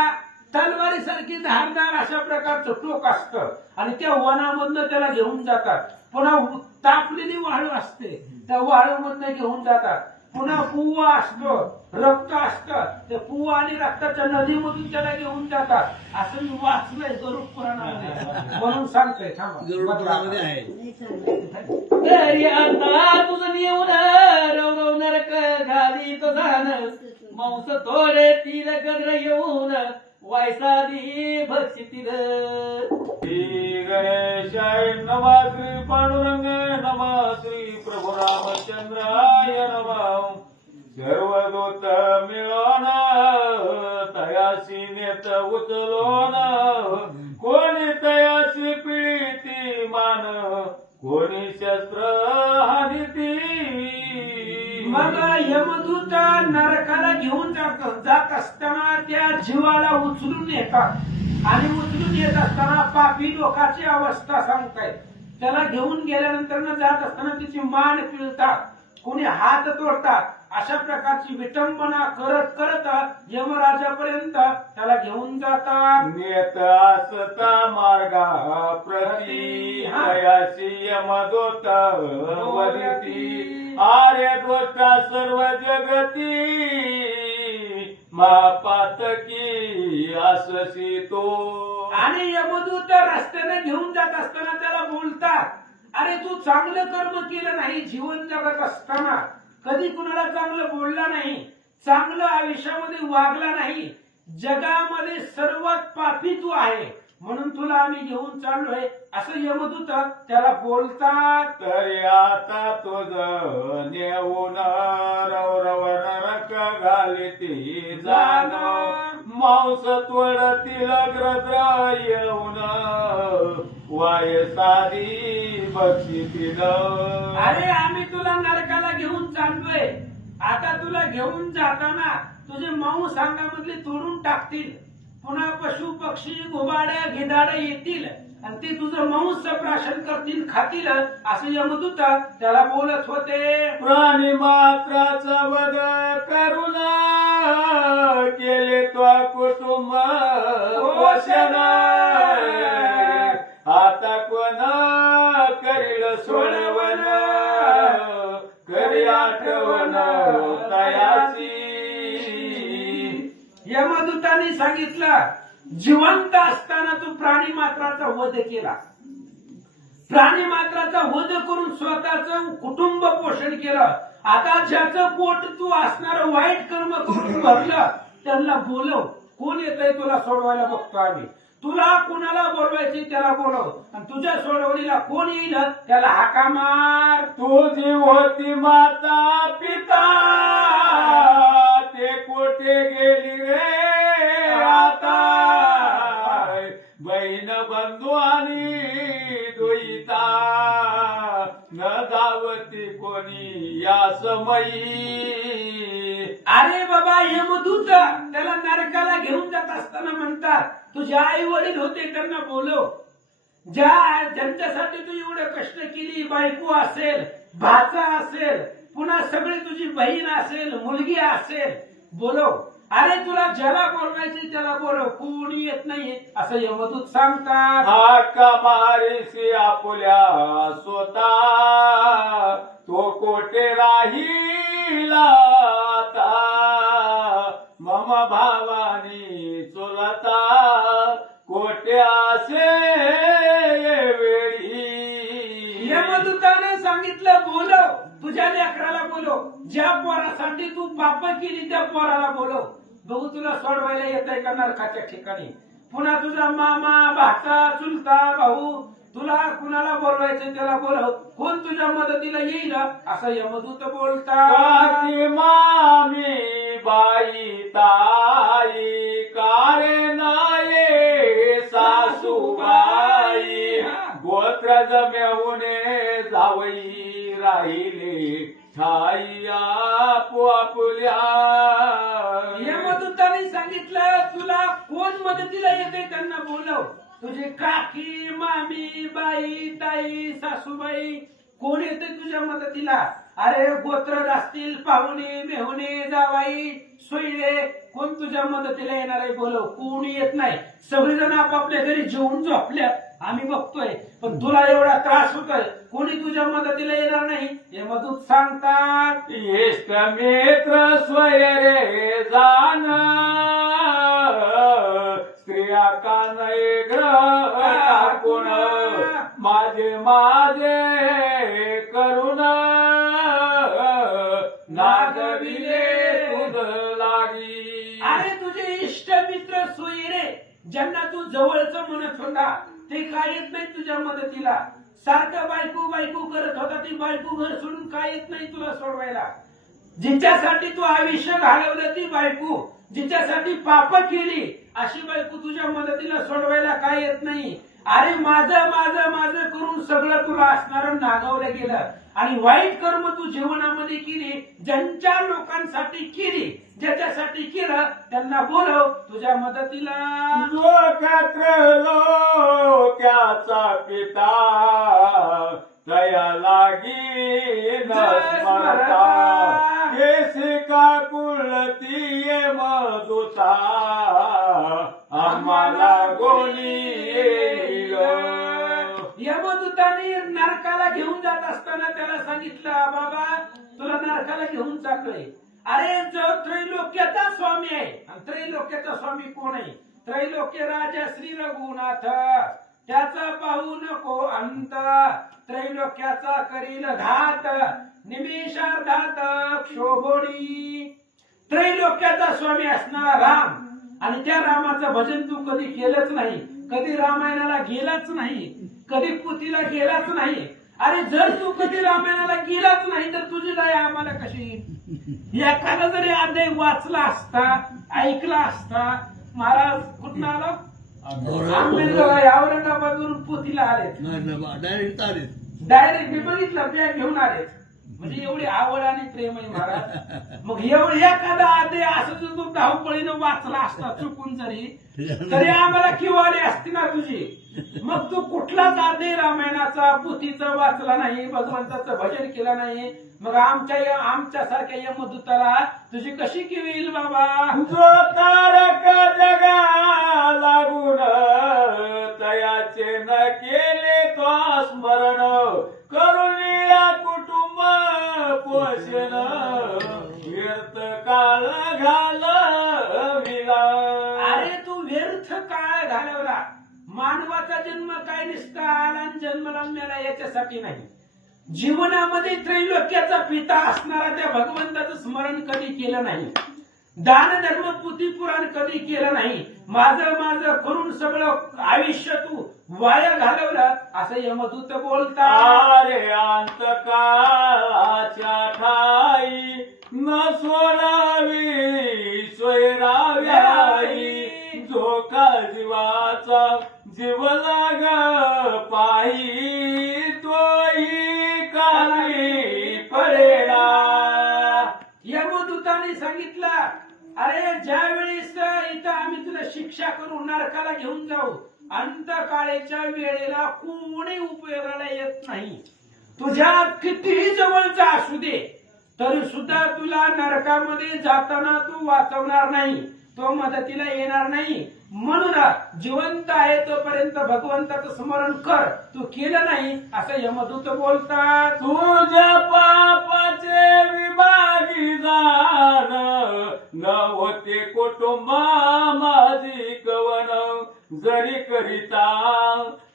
तलवारीसारखी धारदार अशा प्रकारचं टोक असतं आणि त्या वनामधनं त्याला घेऊन जातात. पुन्हा तापलेली वाळू असते, त्या वाळूमधनं घेऊन जातात. पुन्हा पुवा असतो, रक्त असतं, त्या पुवा आणि रक्ताच्या नदीमधून त्याला घेऊन जातात. असं मी वाचलंय गरुड पुराणामध्ये, म्हणून सांगतोय. गरुड पुराणामध्ये आहे. तरी आता तुझं नेऊन रव नरक घाली तो जाण मांस तोडे तील गद्र येऊन वायसादी भक्षितील. श्री गणेशाय नमः. श्री पांडुरंग नमः. श्री प्रभु रामचंद्राय नमः. सर्व दूत मिळून तयासी नेत उचलून कोणी तयासी पिळीती मान कोणी शस्त्र हानिती. मग यमदूत नरकाला घेऊन जात असताना त्या जीवाला उचलून येतात आणि उचलून येत असताना पापी लोकांची अवस्था सांगतायत. त्याला घेऊन गेल्यानंतर जात असताना तिची मान पिळतात, कोणी हात तोडतात. अशा प्रकारची विटंबना करत करत यमराजापर्यंत त्याला घेऊन जातात. नेत असता मार्गा प्रती हयासी यमदूत वदिती आर्य दोष्टा सर्व जगती मापातकी अससी तो. आणि यमदूत रस्त्याने घेऊन जात असताना त्याला बोलतात, अरे तू चांगलं कर्म केलं नाही. जीवन जगत असताना कधी कुणाला चांगलं बोलला नाही, चांगलं आयुष्यामध्ये वागला नाही. जगामध्ये सर्वात पापी तू आहे, म्हणून तुला आम्ही घेऊन चाललोय असं यमदूत त्याला बोलतात. तरी आता तुझ नेऊन रवरव नरक घालिती जाण मांस तोडतील ग्रद्र येऊन वाय सारी बक्षितील. अरे आम्ही तुला नरकाला घेऊन चाललोय. आता तुला घेऊन जाताना तुझे मांस अंगामधले तोडून टाकतील. पुन्हा पशु पक्षी घुबाड्या गिधाड येतील आणि ते तुझं मांस प्राशन करतील, खातील असं यमदूत त्याला बोलत होते. प्राणी मात्राचा वध करुणा केले तो कुटुंब पोषण आता कोण करील सोडवण करी आठवण तयाची. यमदूतांनी सांगितलं, जिवंत असताना तू प्राणी मात्राचा वध केला. प्राणी मात्राचा वध करून स्वतःच कुटुंब पोषण केलं. आता ज्याचं पोट तू असणार वाईट कर्म करून भरलं त्यांना बोलव. कोण येतंय तुला सोडवायला बघतो आम्ही. तुला कोणाला बोलवायचे त्याला बोलव आणि तुझ्या सोडवणीला कोण येईल त्याला हाका मार. तुझी होती माता पिता ते कोठे गेली रे आता. बहीण बंधू आणि दुईता न धावती कोणी या समयी. अरे बाबा यमदूत त्याला नरकाला घेऊन जात असताना म्हणतात, तुझे आई वडील होते त्यांना बोलव. ज्यांच्यासाठी तू एवढं कष्ट केली, बायको असेल, भाचा असेल, पुन्हा सगळी तुझी बहीण असेल, मुलगी असेल, बोलव. अरे तुला ज्याला बोलवायचे त्याला बोलव, कोणी येत नाही असं यमदूत सांगतात. हाका मारीसी आपुल्या स्वतः तो कोठे राहिला आता. मम भावानी चोलता कोठे असे वेळी. यमदूताने सांगितलं, बोलव तुझ्या लेकराला बोलव. ज्या पोरासाठी तू पाप केली त्या पोराला बोलव. बघू तुला सोडवायला येत आहे का नरकाच्या ठिकाणी. पुन्हा तुझा मामा, भाचा, चुलता, भाऊ, तुला कुणाला बोलवायचं त्याला बोलव. कोण तुझ्या मदतीला येईल असं यमदूत बोलतात. काकी मामी बाई ताई कारे नाये सासूबाई गोत्र जमेहुने जावई राहिले ठाई आपुल्या. यमदूताने सांगितलं, तुला कोण मदतीला येते त्यांना बोलव. तुझे काकी, मामी, बाई, ताई, सासूबाई कोण येते तुझ्या मदतीला. अरे गोत्र असतील, पाहुणे, मेहुणे, जावाई, सोयरे कोण तुझ्या मदतीला येणार आहे बोलव. कोणी येत नाही. सगळेजण आपापल्या घरी जेवून झोपल्या आम्ही बघतोय, पण तुला एवढा त्रास होतोय, कोणी तुझ्या मदतीला येणार नाही. यमदूत सांगतात, इष्ट मित्र स्वयरे जाण स्त्रिया कानये ग्रह टाकून माझे माझे करुण नागविले तुझ लागी. अरे तुझे इष्ट मित्र सोयरे ज्यांना तू जवळचं म्हणत होता ते काय येत नाही तुझ्या मदतीला. सारखं बायको बायको करत होता, ती बायको घर सोडून काय येत नाही तुला सोडवायला. जिच्यासाठी तू आयुष्य घालवलं ती बायको, जिच्यासाठी पाप केली अशी बायको तुझ्या मदतीला सोडवायला काय येत नाही. अरे माझं माझं माझं करून सगळं तुला असणारं नागवलं गेलं आणि वाईट कर्म तू जीवनामध्ये केली. ज्यांच्या लोकांसाठी केली, ज्याच्यासाठी केलं त्यांना बोलव तुझ्या मदतीला. जो कत्रलो त्याचा पिता तया लागी न स्मरता केसिका कुलती मधुता आम्हाला गोनी येईल. यमदूताने नरकाला घेऊन जात असताना त्याला सांगितलं, बाबा तुला नरकाला घेऊन चाललोय. अरे जो त्रैलोक्याचा स्वामी आहे, आणि त्रैलोक्याचा स्वामी कोण आहे? त्रैलोक्य राजा श्री रघुनाथ, त्याचा पाहू नको अंत, त्रैलोक्याचा करील घात, निमेषार्धात क्षोभोडी. त्रैलोक्याचा स्वामी असणारा राम, आणि त्या रामाचं भजन तू कधी केलंच नाही, कधी रामायणाला गेलाच नाही, कधी पुतीला गेलाच नाही. अरे जर तू कधी रामायणाला गेलाच नाही तर तुझी दया आम्हाला कशी? एखादा जरी अध्याय वाचला असता, ऐकला असता. महाराज कुठं आला? औरंगाबादवरून पुतीला आले, डायरेक्ट आले. डायरेक्ट मी बघितलं बॅग घेऊन आले. म्हणजे एवढी आवड आणि प्रेम आहे महाराज. मग एवढं एखादा अध्याय असं जर तू धावपळीनं वाचला असता चुकून जरी, तरी आम्हाला किंवा आली असती ना तुझी. मग तू कुठलाच अध्याय रामायणाचा पुतीचा वाचला नाही, भगवंताचं भजन केलं नाही, मग आमच्यासारख्या यमदूताला तुझी कशी किवी येईल बाबा? जो तारक जगा लागून तयाचे न केले तो स्मरण करून या कुटुंब पोषण व्यर्थ काळ घालविला. अरे तू व्यर्थ काळ घालवला. मानवाचा जन्म काय नुसता आला आणि जन्मला मेला याच्यासाठी नाही. जीवनामध्ये त्रैलोक्याचा पिता असणारा त्या भगवंताचं स्मरण कधी केलं नाही, दान धर्म पुती पुराण कधी केलं नाही, माझं माझं करून सगळं आयुष्य तू वाया घालवलं असं यमदूत बोलतात. अरे अंत काळाच्या ठाई न सोडावी स्वैराव्याई, जो का जीवाचा जीव लाग पायी तोही कामी पडेला. यमदूताने सांगितलं, अरे ज्या वेळेस इथं आम्ही तुला शिक्षा करू, नरकाला घेऊन जाऊ, अंतकाळेच्या वेळेला कोणी उपयोगाला येत नाही. तुझ्या कितीही जवळचा असू दे तरी सुद्धा तुला नरकामध्ये जाताना तू वाचवणार नाही, तो मदतीला येणार नाही. म्हणून जिवंत आहे तोपर्यंत भगवंताचं स्मरण कर. तू केलं नाही असं यमदूत बोलतात. तुझ्या पापाचे विभागी जाण नव्हते कुटुंबा माझी कवन, जरी करिता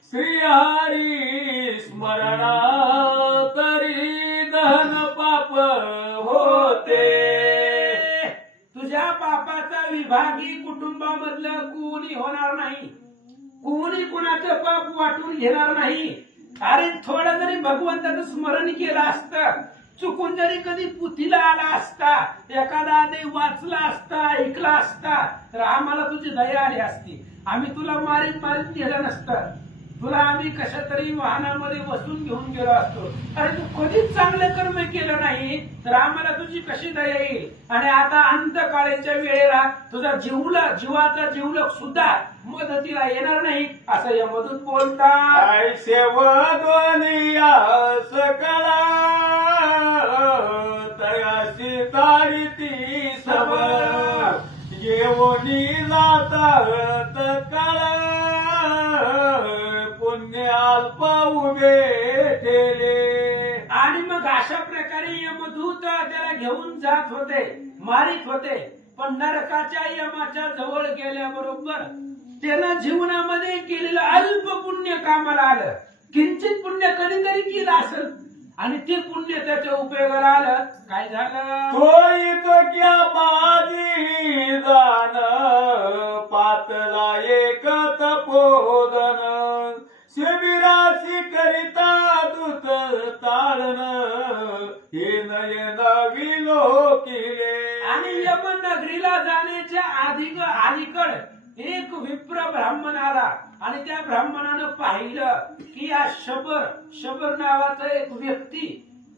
श्रीहरी स्मरण तरी दहन पाप होते. तुझ्या पापाचा विभागी कुटुंबामधलं कोणी होणार नाही, कोणी कुणाचं पाप वाटून घेणार नाही. अरे थोडं जरी भगवंताचं स्मरण केलं असतं, चुकून जरी कधी पुतीला आला असता, एखादा आधी वाचला असता, ऐकला असता, तर आम्हाला तुझी दया आली असती. आम्ही तुला मारीत नेलं नसतं, तुला आम्ही कशा तरी वाहनामध्ये बसून घेऊन गेलो असतो. अरे तू कधीच चांगलं कर्म केलं नाही तर आम्हाला तुझी कशी दया येईल? आणि आता अंतकाळाच्या वेळेला तुझा जीवाचा जीवलक सुद्धा मदतीला येणार नाही असं यमदूत बोलतात. ऐसेव दोनिया सकळा तयाशी ताडिती सब येवनी जातात काळ पुण्य अल्प उभे ठेले. आणि मग अशा प्रकारे यमदूत त्याला घेऊन जात होते, मारित होते. पण नरकाच्या यमाच्या जवळ गेल्याबरोबर त्यानं जीवनामध्ये केलेलं अल्प पुण्य कामाला आलं. किंचित पुण्य कधीतरी केलं असेल आणि ते पुण्य त्याच्या उपयोगाला आलं. काय झालं? तोही तो क्या बाजी दान पातला एक तपोदन शिबिराशी करिता दूत ताळन हे नयन विलोकिले. आणि यमनगरीला जाण्याच्या अलीकड एक विप्र ब्राह्मण आला आणि त्या ब्राह्मणानं पाहिलं की या शबर नावाचा एक व्यक्ती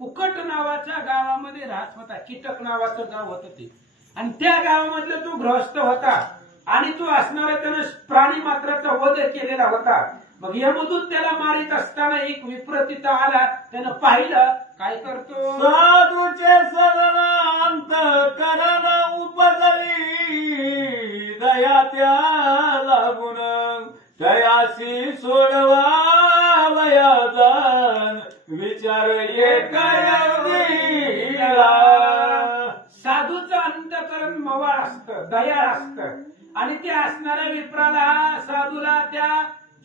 कुकट नावाच्या गावामध्ये राहत होता. कीटक नावाचं गाव होतं ते, आणि त्या गावामधला तो गृहस्थ होता आणि तो असणारा त्यानं प्राणी मात्राचा वध केलेला होता. मग यमदूत त्याला मारित असताना एक विप्र तिथं आला, त्यानं पाहिलं, काय करतो, साधूचे सदनांत करण उपजली दया त्या लागून तयासी सोडवावया जाण विचार एक साधूचं अंतकरण मवाळ असतं, दयाळ असतं, आणि ते असणाऱ्या विप्राला, साधूला त्या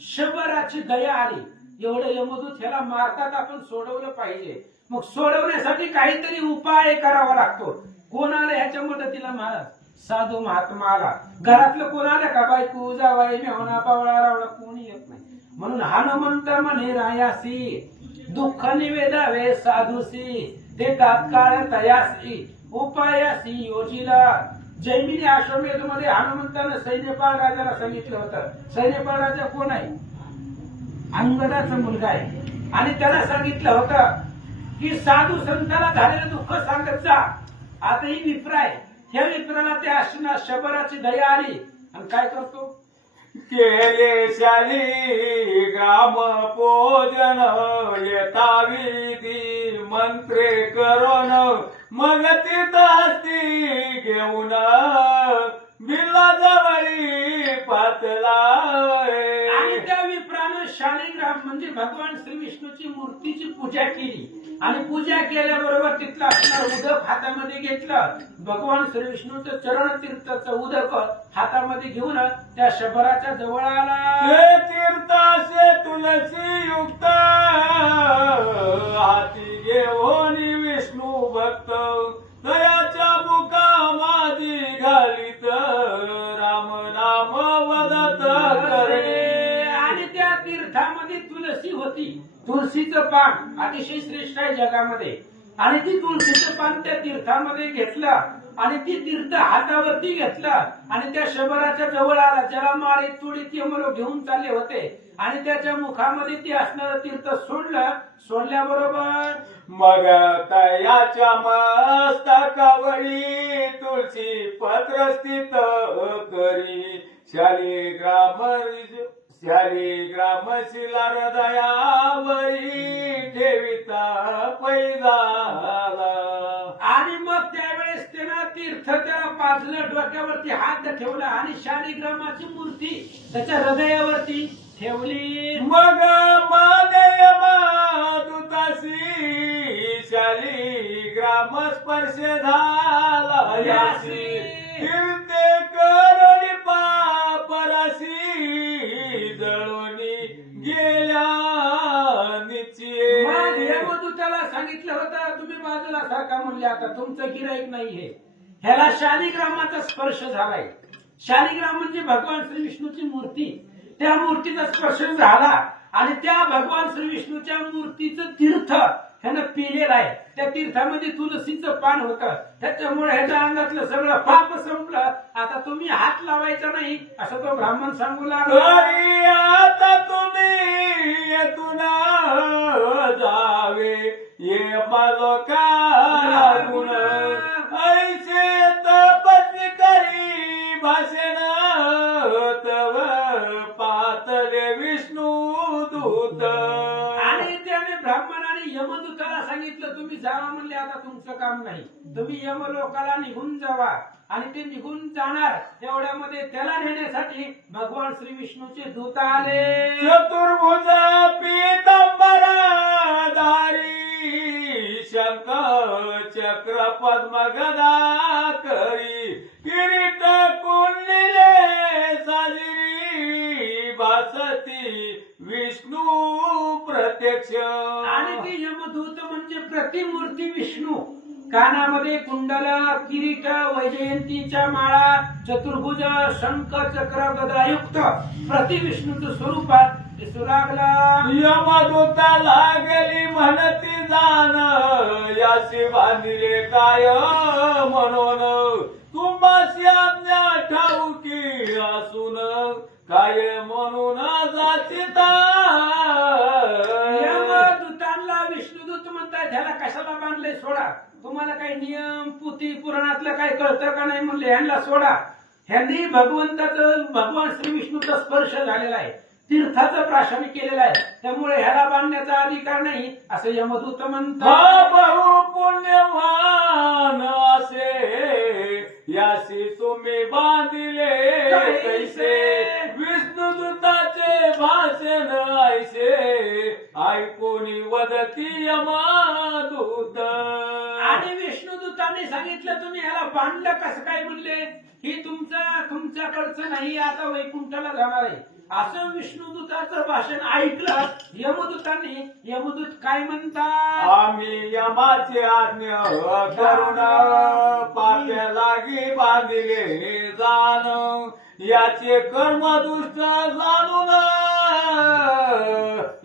शंभराची दया आली. एवढं यमदूत ह्याला मारतात, आपण सोडवलं पाहिजे. मग सोडवण्यासाठी काहीतरी उपाय करावा लागतो. कोण आलं ह्याच्या मदतीला? महाराज साधू महात्मा आला. घरातलं कोण आलं का? बायको, जावाई, मेहना, पावळा, रावळा कोणी येत नाही. म्हणून हनुमंत म्हणे रायासी दुःख निवेदावे साधूसी ते तात्काळ तयासी उपायासी योजिला. जैमिनी अश्वमेध मध्ये हनुमंतानं सैन्यपाल राजाला सांगितलं होतं. सैन्यपाल राजा कोण आहे? अंगदाचा मुलगा आहे. आणि त्याला सांगितलं होतं की साधू संताला झालेलं दुःख सांगत जा. आता ही विप्र आहे, ह्या विप्राला त्या अश्विना शंभराची दया आली, आणि काय करतो, केले शाली ग्राम पूजन येताविधी मंत्रे करून मग तीर्थास्ती घेऊन बिल्ला जवळी पातला. आणि त्या विप्रानं शालिग्राम म्हणजे भगवान श्री विष्णूची मूर्तीची पूजा केली. आणि पूजा केल्याबरोबर तिथलं असणार उदक हातामध्ये घेतलं. भगवान श्री विष्णूचं चरण तीर्थाचं उदक हातामध्ये घेऊन त्या शंभराच्या जवळ आला. ते तीर्थासे तुलसी युक्त हाती घेऊन विष्णू भक्त दयाच्या मुखा माझी घालीत राम नाम वदत करे. आणि त्या तीर्थामध्ये तुलसी होती. तुळशीचं पान अतिशय श्रेष्ठ आहे जगामध्ये. आणि ती तुळशीचं पान त्या तीर्थामध्ये घेतलं आणि ती तीर्थ हातावरती घेतलं आणि त्या शंभराच्या जवळ आला. ज्याला मारीत तुळीत यमलोक घेऊन चालले होते आणि त्याच्या मुखामध्ये ती असणारं तीर्थ सोडलं. सोडल्याबरोबर मग तयाच्या मस्तकावळी तुळशी पत्र स्थित करी शालिग्राम शिला हृदयावरी ठेविता पैजाला. आणि मग त्यावेळेस त्यानं तीर्थ त्याला पाजलं, डोक्यावरती हात ठेवला आणि शालिग्रामाची मूर्ती त्याच्या हृदयावरती ठेवली. मग मानय माधुतासी शालिग्राम स्पर्श झाला यासी कीर्ते करोडी पापरासी जळोनी गेल्या निश्चय. मग यमदूताला सांगितलं होतं, तुम्ही बाजूला सारखा म्हणले, आता तुमचं गिराईक नाहीये. ह्याला शालिग्रामाचा स्पर्श झालाय. शालिग्राम म्हणजे भगवान श्री विष्णूची मूर्ती. त्या मूर्तीचा स्पर्श झाला आणि त्या भगवान श्री विष्णूच्या मूर्तीचं तीर्थ ह्यानं पिलेलं आहे. त्या तीर्थामध्ये तुलसीचं पान होतं. त्याच्यामुळे ह्याच्या अंगातलं सगळं पाप संपलं. आता तुम्ही हात लावायचा नाही असं तो ब्राह्मण सांगू लागला. आता तुम्ही येथून जावे ये मालोका लागून ऐसे तपस्वी करी भाषण तव पातले विष्णू दूत. आणि त्याने ब्राह्मणाने यमदूताला सांगितलं, तुम्ही जावा म्हणले, आता तुमचं काम नाही, तुम्ही यमलोकाला निघून जावा. आणि ते निघून जाणार तेवढ्यामध्ये त्याला नेण्यासाठी भगवान श्री विष्णूचे दूत आले. चतुर्भुज पीतांबरा धारी शंख चक्र पद्म गदा करी किरीट कुंडले साजिरी भासती विष्णू प्रत्यक्ष. आणि ते यमदूत म्हणजे प्रतिमूर्ती विष्णू. कानामध्ये कुंडल, किरीट, वैजयंतीच्या माळा, चतुर्भुज, शंख चक्र गदायुक्त प्रतिविष्णूचं स्वरूपात दिसू लागला. यमदूता लागली म्हणती जाण याशी बांधिले काय म्हणून तुम्हाशी आज्ञा ठाऊकी असून काय म्हणून जाचिता. यमदूतांना विष्णुदूत म्हणतात, ह्याला कशाला बांधले, सोडा. तुम्हाला काही नियम पुती पुराणातलं काही कळतं का नाही म्हणले, ह्यांना सोडा. ह्यांनी भगवान श्री विष्णूचा स्पर्श झालेला आहे. तीर्थाचं प्राशन केलेलं आहे, त्यामुळे ह्याला बांधण्याचा अधिकार नाही असं यमदूत हा म्हणतात. बहु पुण्यवान असे यासी तुम्ही बांधिले कैसे विष्णुदूताचे भाषण ऐसे ऐकून वदती यमादूत. आणि विष्णुदूतांनी सांगितलं तुम्ही ह्याला बांधलं कसं काय म्हणले, ही तुमच्याकडचं नाही, आता वैकुंठाला जाणार आहे असं विष्णुदूताचं भाषण ऐकलं यमदूतांनी. यमदूत काय म्हणतात, आम्ही यमाचे आज्ञा करुण पाप्या लागी बांधिले जाण याचे कर्म दुष्ट जाणून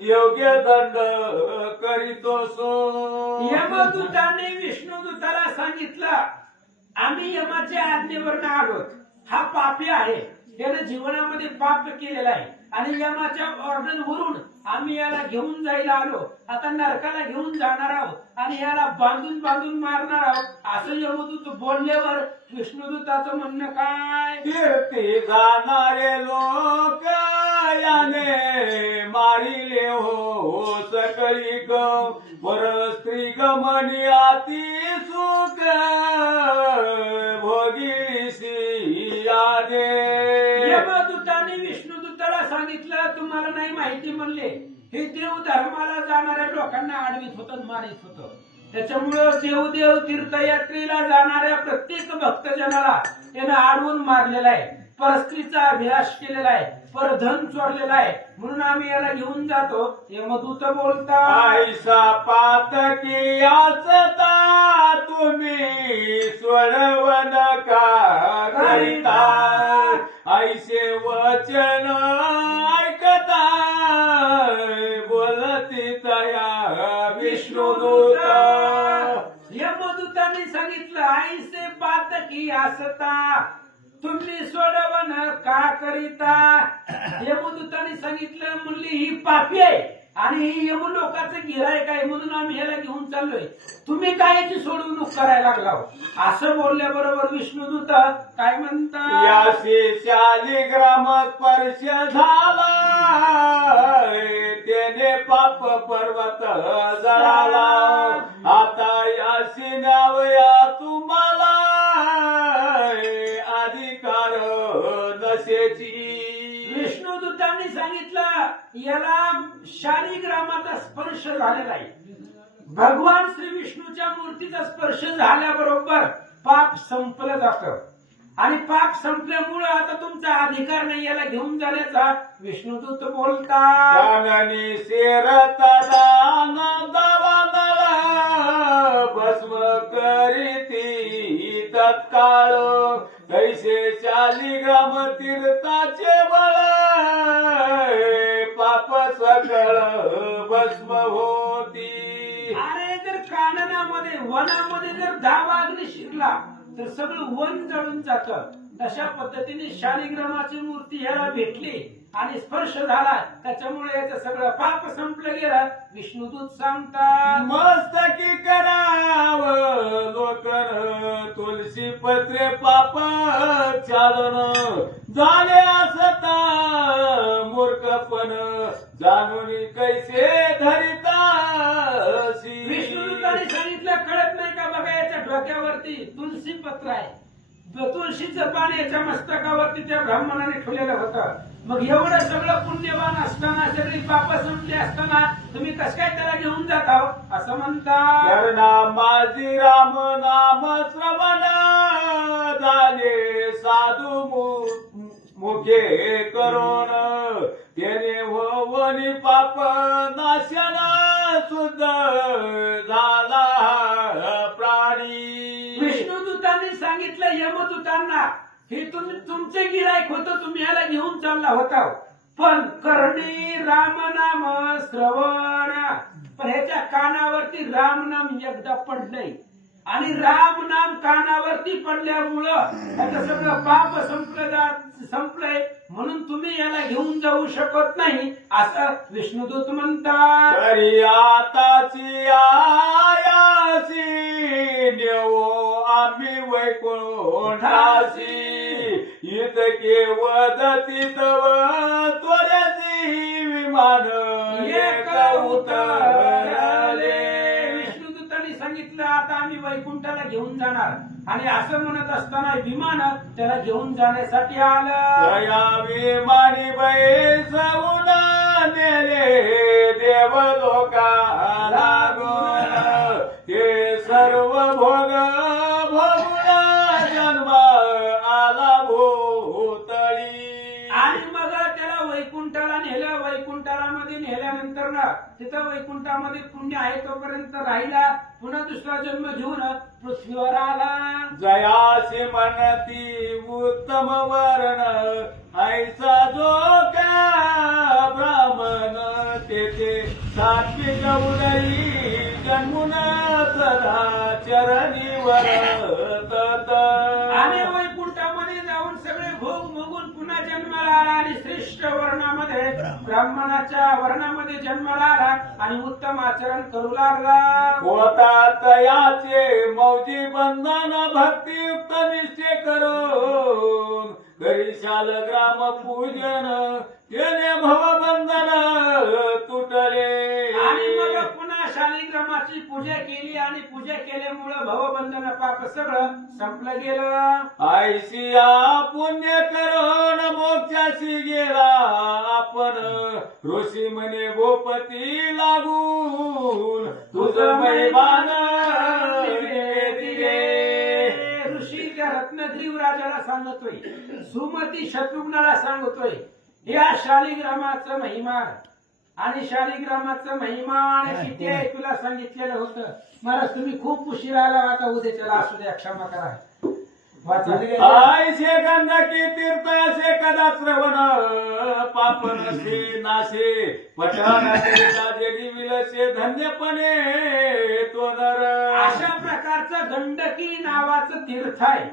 योग्य दंड करीतो सो. यमदूतांनी विष्णुदूताला सांगितलं आम्ही यमाच्या आज्ञेवर आलोत, हा पापी आहे, त्याने जीवनामध्ये पाप केलेला आहे आणि यमाच्या ऑर्डर वरून आम्ही याला घेऊन जायला आलो, आता नरकाला घेऊन जाणार आहोत आणि याला बांधून बांधून मारणार आहोत असं यमदूत बोलल्यावर विष्णुदूताचं म्हणणं काय, कीर्ती जाणारे लोक याने मारिले हो सकळी ग पर स्त्री गमनी अति सुख भोगिशी यादे. यमदूतांनी विष्णुदूताला सांगितलं तुम्हाला नाही माहिती म्हणले, हे देव धर्माला जाणाऱ्या लोकांना आडवीत होतं, मारित होतं. त्याच्यामुळं देवदेव तीर्थयात्रेला जाणाऱ्या प्रत्येक भक्तजनाला त्यानं आडवून मारलेला आहे, परस्त्रीचा अभिलाष केलेला आहे, परधन चोरलेला आहे, म्हणून आम्ही याला घेऊन जातो. यमदूत बोलतात, ऐसा पातकी याचता तुम्ही सोडवन का करिता ऐसे वचन ऐकता बोलती तया विष्णुदूत. यमदूतांनी सांगितलं ऐसे पातकी असता तुम्ही सोडवण का करिता. यमदूतांनी सांगितलं म्हणली ही पापी आहे आणि ही यमलोकाचं गिरायक आहे म्हणून आम्ही ह्याला घेऊन चाललोय, तुम्ही काय याची सोडवणूक करायला लागला असं बोलल्याबरोबर विष्णुदूत काय म्हणतात, याशी शालिग्राम स्पर्श झाला त्याने पाप पर्वत जळाला आता याशी न्यावया तुम्हाला अधिकार नशेची. विष्णुदूतांनी सांगितलं याला शालिग्रामाचा स्पर्श झालेला आहे, भगवान श्री विष्णूच्या मूर्तीचा स्पर्श झाल्याबरोबर पाप संपलं जातं आणि पाप संपल्यामुळे आता तुमचा अधिकार नाही याला घेऊन जाण्याचा. विष्णुदूत बोलतात, काननी शेरता दान दावानळ भस्म करीती तत्काळ कैसे शालिग्राम तीर्थाचे बळ पाप सकळ भस्म होती. अरे जर काननामध्ये वनामध्ये जर धावा अग्नी शिरला तर सगळं वन जळून जातं. तशा पद्धतीने शालिग्रामाची मूर्ती ह्याला भेटली आणि स्पर्श झाला, त्याच्यामुळे याचं सगळं पाप संपलं गेलं. विष्णुदूत सांगतात, मस्तकी कराव लोकन तुलसी पत्रे पाप चालन झाले असता मूर्खपण जाणून कैसे धरिता. विष्णुदूतांनी सांगितलं कळत नाही का बघा याच्या डोक्यावरती तुलसी पत्र आहे, तुळशीचं पान याच्या मस्तकावरती त्या ब्राह्मणाने ठेवलेलं होतं. मग एवढं सगळं पुण्यवान असताना सगळी पाप संपली असताना तुम्ही कसं काय त्याला घेऊन जात आहोत असं म्हणतात. कर्णा माझी राम नाम श्रवण झाले साधू मुखे करोन त्याने वनी पाप नाशन शुद्ध झाला प्राणी. विष्णुदूतांनी सांगितलं यमदूतांना हे तुम्ही तुमचे गिरायक होतं, तुम्ही याला घेऊन चालला होता, पण करणी राम नाम श्रवण, पण ह्याच्या कानावरती राम नाम एकदा पडलंय आणि राम नाम कानावरती पडल्यामुळं त्याचं सगळं पाप संपलंय म्हणून तुम्ही याला घेऊन जाऊ शकत नाही असं विष्णुदूत म्हणतात. तरी आताची आयासी नेवो आम्ही वैकुंठासी इतके वदती तव त्वरसी उतरले. विष्णुदूतांनी सांगितलं आता आम्ही वैकुंठाला घेऊन जाणार आणि असं म्हणत असताना विमान त्याला घेऊन जाण्यासाठी आलं. दया विमानी बैसवून नेले देवलोकाला गुण ते सर्व भोग भोगुला जन्म आला भूतळी. आणि मग त्याला वैकुंठाला नेलं. वैकुंठाला मध्ये नेल्यानंतर ना तिथं वैकुंठामध्ये पुण्य आहे तोपर्यंत राहिला. पुन्हा दुसरा जन्म घेऊन पृथ्वीवर आला. जयासी म्हणती उत्तम वर्ण ऐसा जो का ब्राह्मण तेथे सात्विक उदयी जन्मुन सदा चरणी वर्तत. आणि वैकुंठामध्ये जाऊन सगळे भोग भोगून पुन्हा जन्माला आला आणि श्रेष्ठ वर्णामध्ये ब्राह्मणाच्या वर्णामध्ये जन्माला आला आणि उत्तम आचरण करू लागला. होतात याचे मौजी बंधन भक्तियुक्त निश्चय करून घरी शालग्राम पूजन केले भवबंधन तुटले. आणि मग पुन्हा शालिग्रामाची पूजा केली आणि पूजा केल्यामुळं भवबंधन पाप सगळं संपलं गेलं. ऐशिया पुण्य करून मोक्षाशी गेला आपण ऋषी म्हणे गोपती लागून तुझं मैमान दिले. ऋषी त्या रत्नग्रीव राजाला सांगतोय, सुमती शत्रुघ्नाला सांगतोय या शालिग्रामाचा महिमा आणि शालिग्रामाचा महिमा आणि किती आहे तुला सांगितलेलं होतं. मला तुम्ही खूप उशीर आला. आता उद्याच्याला असू द्या, क्षमा करा. वाचा. आयशे गंधकी तीर्थाशे कदा श्रवण पाप नसे नाशे पठाणाचे जगी विलसे धन्यपणे तो नर. अशा प्रकारचं गंडकी नावाचं तीर्थ आहे.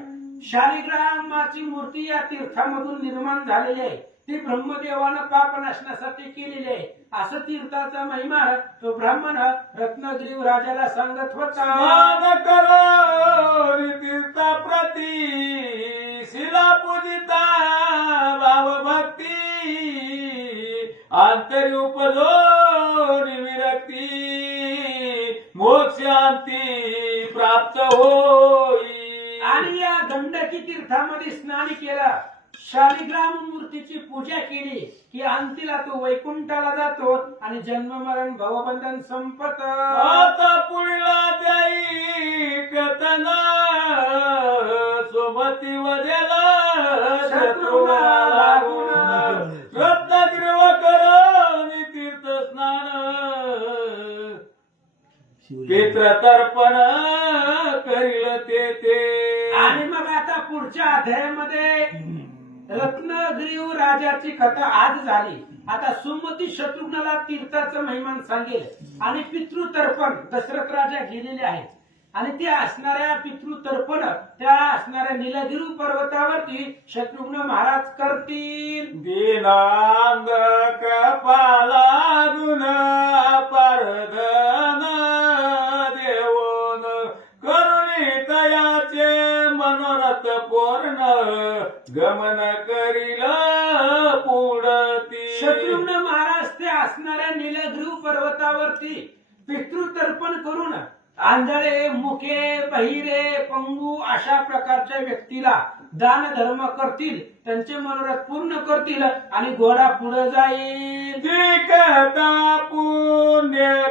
शालिग्रामाची मूर्ती या तीर्थामधून निर्माण झालेली आहे. ती ब्रह्मदेवानं पाप नाशनासाठी केलेली आहे. असं तीर्थाचा महिमा तो ब्राह्मण रत्नगिरी राजाला सांगत होता. स्नान करो तीर्था प्रती शिला पूजिता भाव भक्ती आंतरी उपजो विरक्ती मोक्ष शांती प्राप्त होई. आणि या गंडकी तीर्थामध्ये स्नान केलं, शालिग्राम मूर्तीची पूजा केली की अंतीला तो वैकुंठाला जातो आणि जन्म मरण भवबंधन संपत. आता पुढला द्याई कथना सोबती वदेला शत्रुला लागून रत्नगिरव करून तीर्थ स्नान पित्र तर्पण करील ते. आणि मग आता पुढच्या अध्यायामध्ये रत्नगिरी राजाची कथा आज झाली. आता सुमती शत्रुघ्नाला तीर्थाचं महिमान सांगेल आणि पितृतर्पण दशरथ राजा गेलेले आहेत आणि ते असणाऱ्या पितृतर्पण त्या असणाऱ्या निलगिरी पर्वतावरती शत्रुघ्न महाराज करतील. दीनांद कपाला गुण परधन देवोन करुणी तयाचे मनोरथ पूर्ण गमन करील पुढती. शत्रुघ्न महाराज ते असणाऱ्या निलगिरी पर्वतावरती पितृतर्पण करून आंधळे मुके बहिरे पंगू अशा प्रकारच्या व्यक्तीला दान धर्म करतील, त्यांचे मनोरथ पूर्ण करतील आणि घोडा पुढे जाईल. ती कथा पुण्यकारक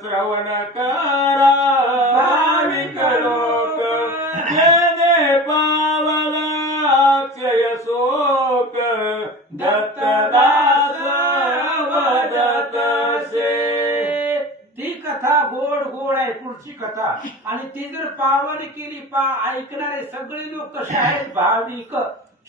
श्रवण करा भाविक लोक जेणे पावला अक्षय शोक दत्तदास वदतसे. ती कथा गोड गोड आहे पुढची कथा आणि ती जर पावन केली ऐकणारे सगळे लोक कसे आहेत भाविक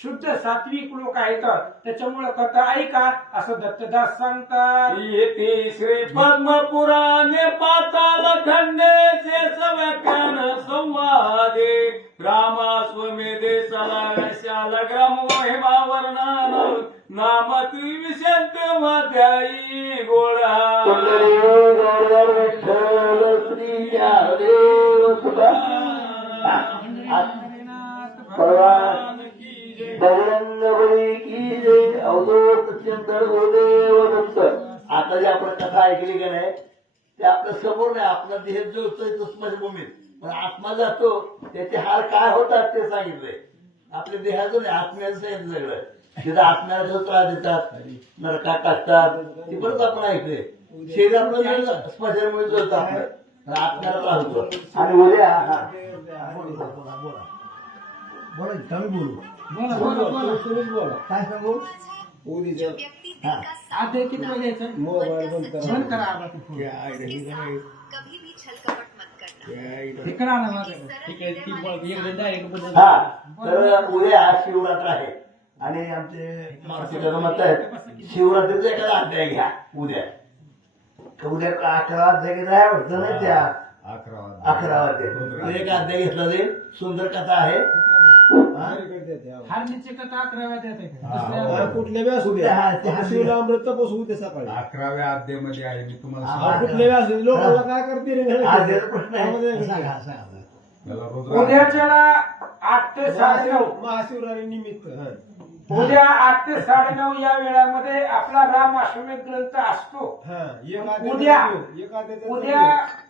शुद्ध सात्विक लोक आहेत. त्याच्यामुळे कथा ऐका असं दत्तदास सांगतात. इति श्री पद्म पुराणे पाताल खंडे शेष व्याख्यान संवादे रामास्वमेधे शालग्राम महिमा वर्णन नाम त्रिविशंत अध्यायी गोळा. बजरंग बली की जय. अवधूत चिंतन गुरुदेव दत्त. आता आता जी आपण कथा ऐकली की नाही ते आपल्या समोर नाही, आपला देह जुळतोय तो स्मशभूमीत, पण आत्मा जातो त्याचे हाल काय होतात ते सांगितलंय. आपल्या देहाचं नाही, आत्म्याचं सांगितलं सगळं. तिथं आत्म्याला जो त्रास देतात, नरकात टाकतात, ते परत आपण ऐकले. शरीर आपलं स्मशानभूमीत जुळतं आपलं, पण आत्म्याला त्रास होतो. आणि उद्या बोला तुम्ही बोला काय सांगू उद्या आता किती वाजे यायचं? मोबाईल बंद बंद करा आवाज. कभी भी छल कपट मत करना. तिकडं आणा माझ्याकडे. ठीक आहे, ती बोल- एक जण direct बोलत. हा तर उद्या शिवरात्र आहे आणि आमचे मानसिक मत आहेत शिवरात्रीचा एखादा अध्याय घ्या उद्या. उद्या 11 अध्याय घ्यायचा वाटतं नाही त्या 11 अध्याय एक अध्याय घेतला जाईल. सुंदर कथा आहे. हार्नीची कथा 11व्या येते. कुठल्या व्यास उद्या शिवलामृत बसू ते सकाळी 11व्या अध्यायामध्ये आहे मी तुम्हाला हा, सांगतो. कुठल्या व्यास लोकांना काय करते रे आध्याचा प्रश्न आहे. मला रोज उद्याच्याला 8 ते 9:30 महाशिवरात्री निमित्त उद्या 8 ते 9:30 या वेळामध्ये आपला राम अश्वमेध ग्रंथ असतो. उद्या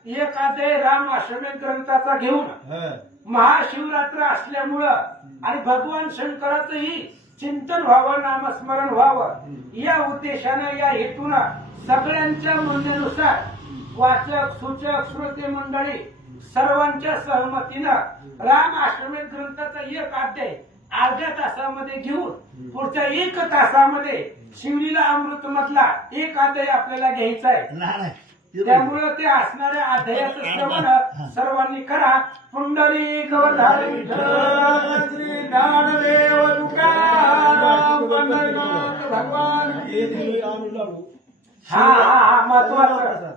एक अध्याय राम अश्वमेध ग्रंथाचा घेऊन महाशिवरात्र असल्यामुळं आणि भगवान शंकराचंही चिंतन व्हावं, नामस्मरण व्हावं या उद्देशानं, या हेतूनं सगळ्यांच्या म्हणण्यानुसार वाचक, सूचक, श्रोते मंडळी सर्वांच्या सहमतीनं राम अश्वमेध ग्रंथाचा एक अध्याय अर्ध्या तासामध्ये घेऊन पुढच्या 1 तासामध्ये शिवलीला अमृत मधला एक अध्याय आपल्याला घ्यायचा आहे. नाही त्यामुळं ते असणाऱ्या अध्यायाचं श्रवण सर्वांनी करा. पुंडरी गवधारी विठ्ठल श्री ज्ञानदेव तुकाराम पंढरीनाथ भगवान की. हा महत्वाचं.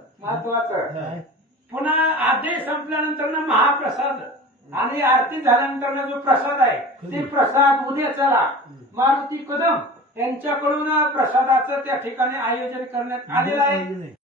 पुन्हा अध्याय संपल्यानंतर ना महाप्रसाद आणि आरती झाल्यानंतर जो प्रसाद आहे ते प्रसाद उद्या चला मारुती कदम यांच्याकडून प्रसादाचं त्या ठिकाणी आयोजन करण्यात आलेलं आहे.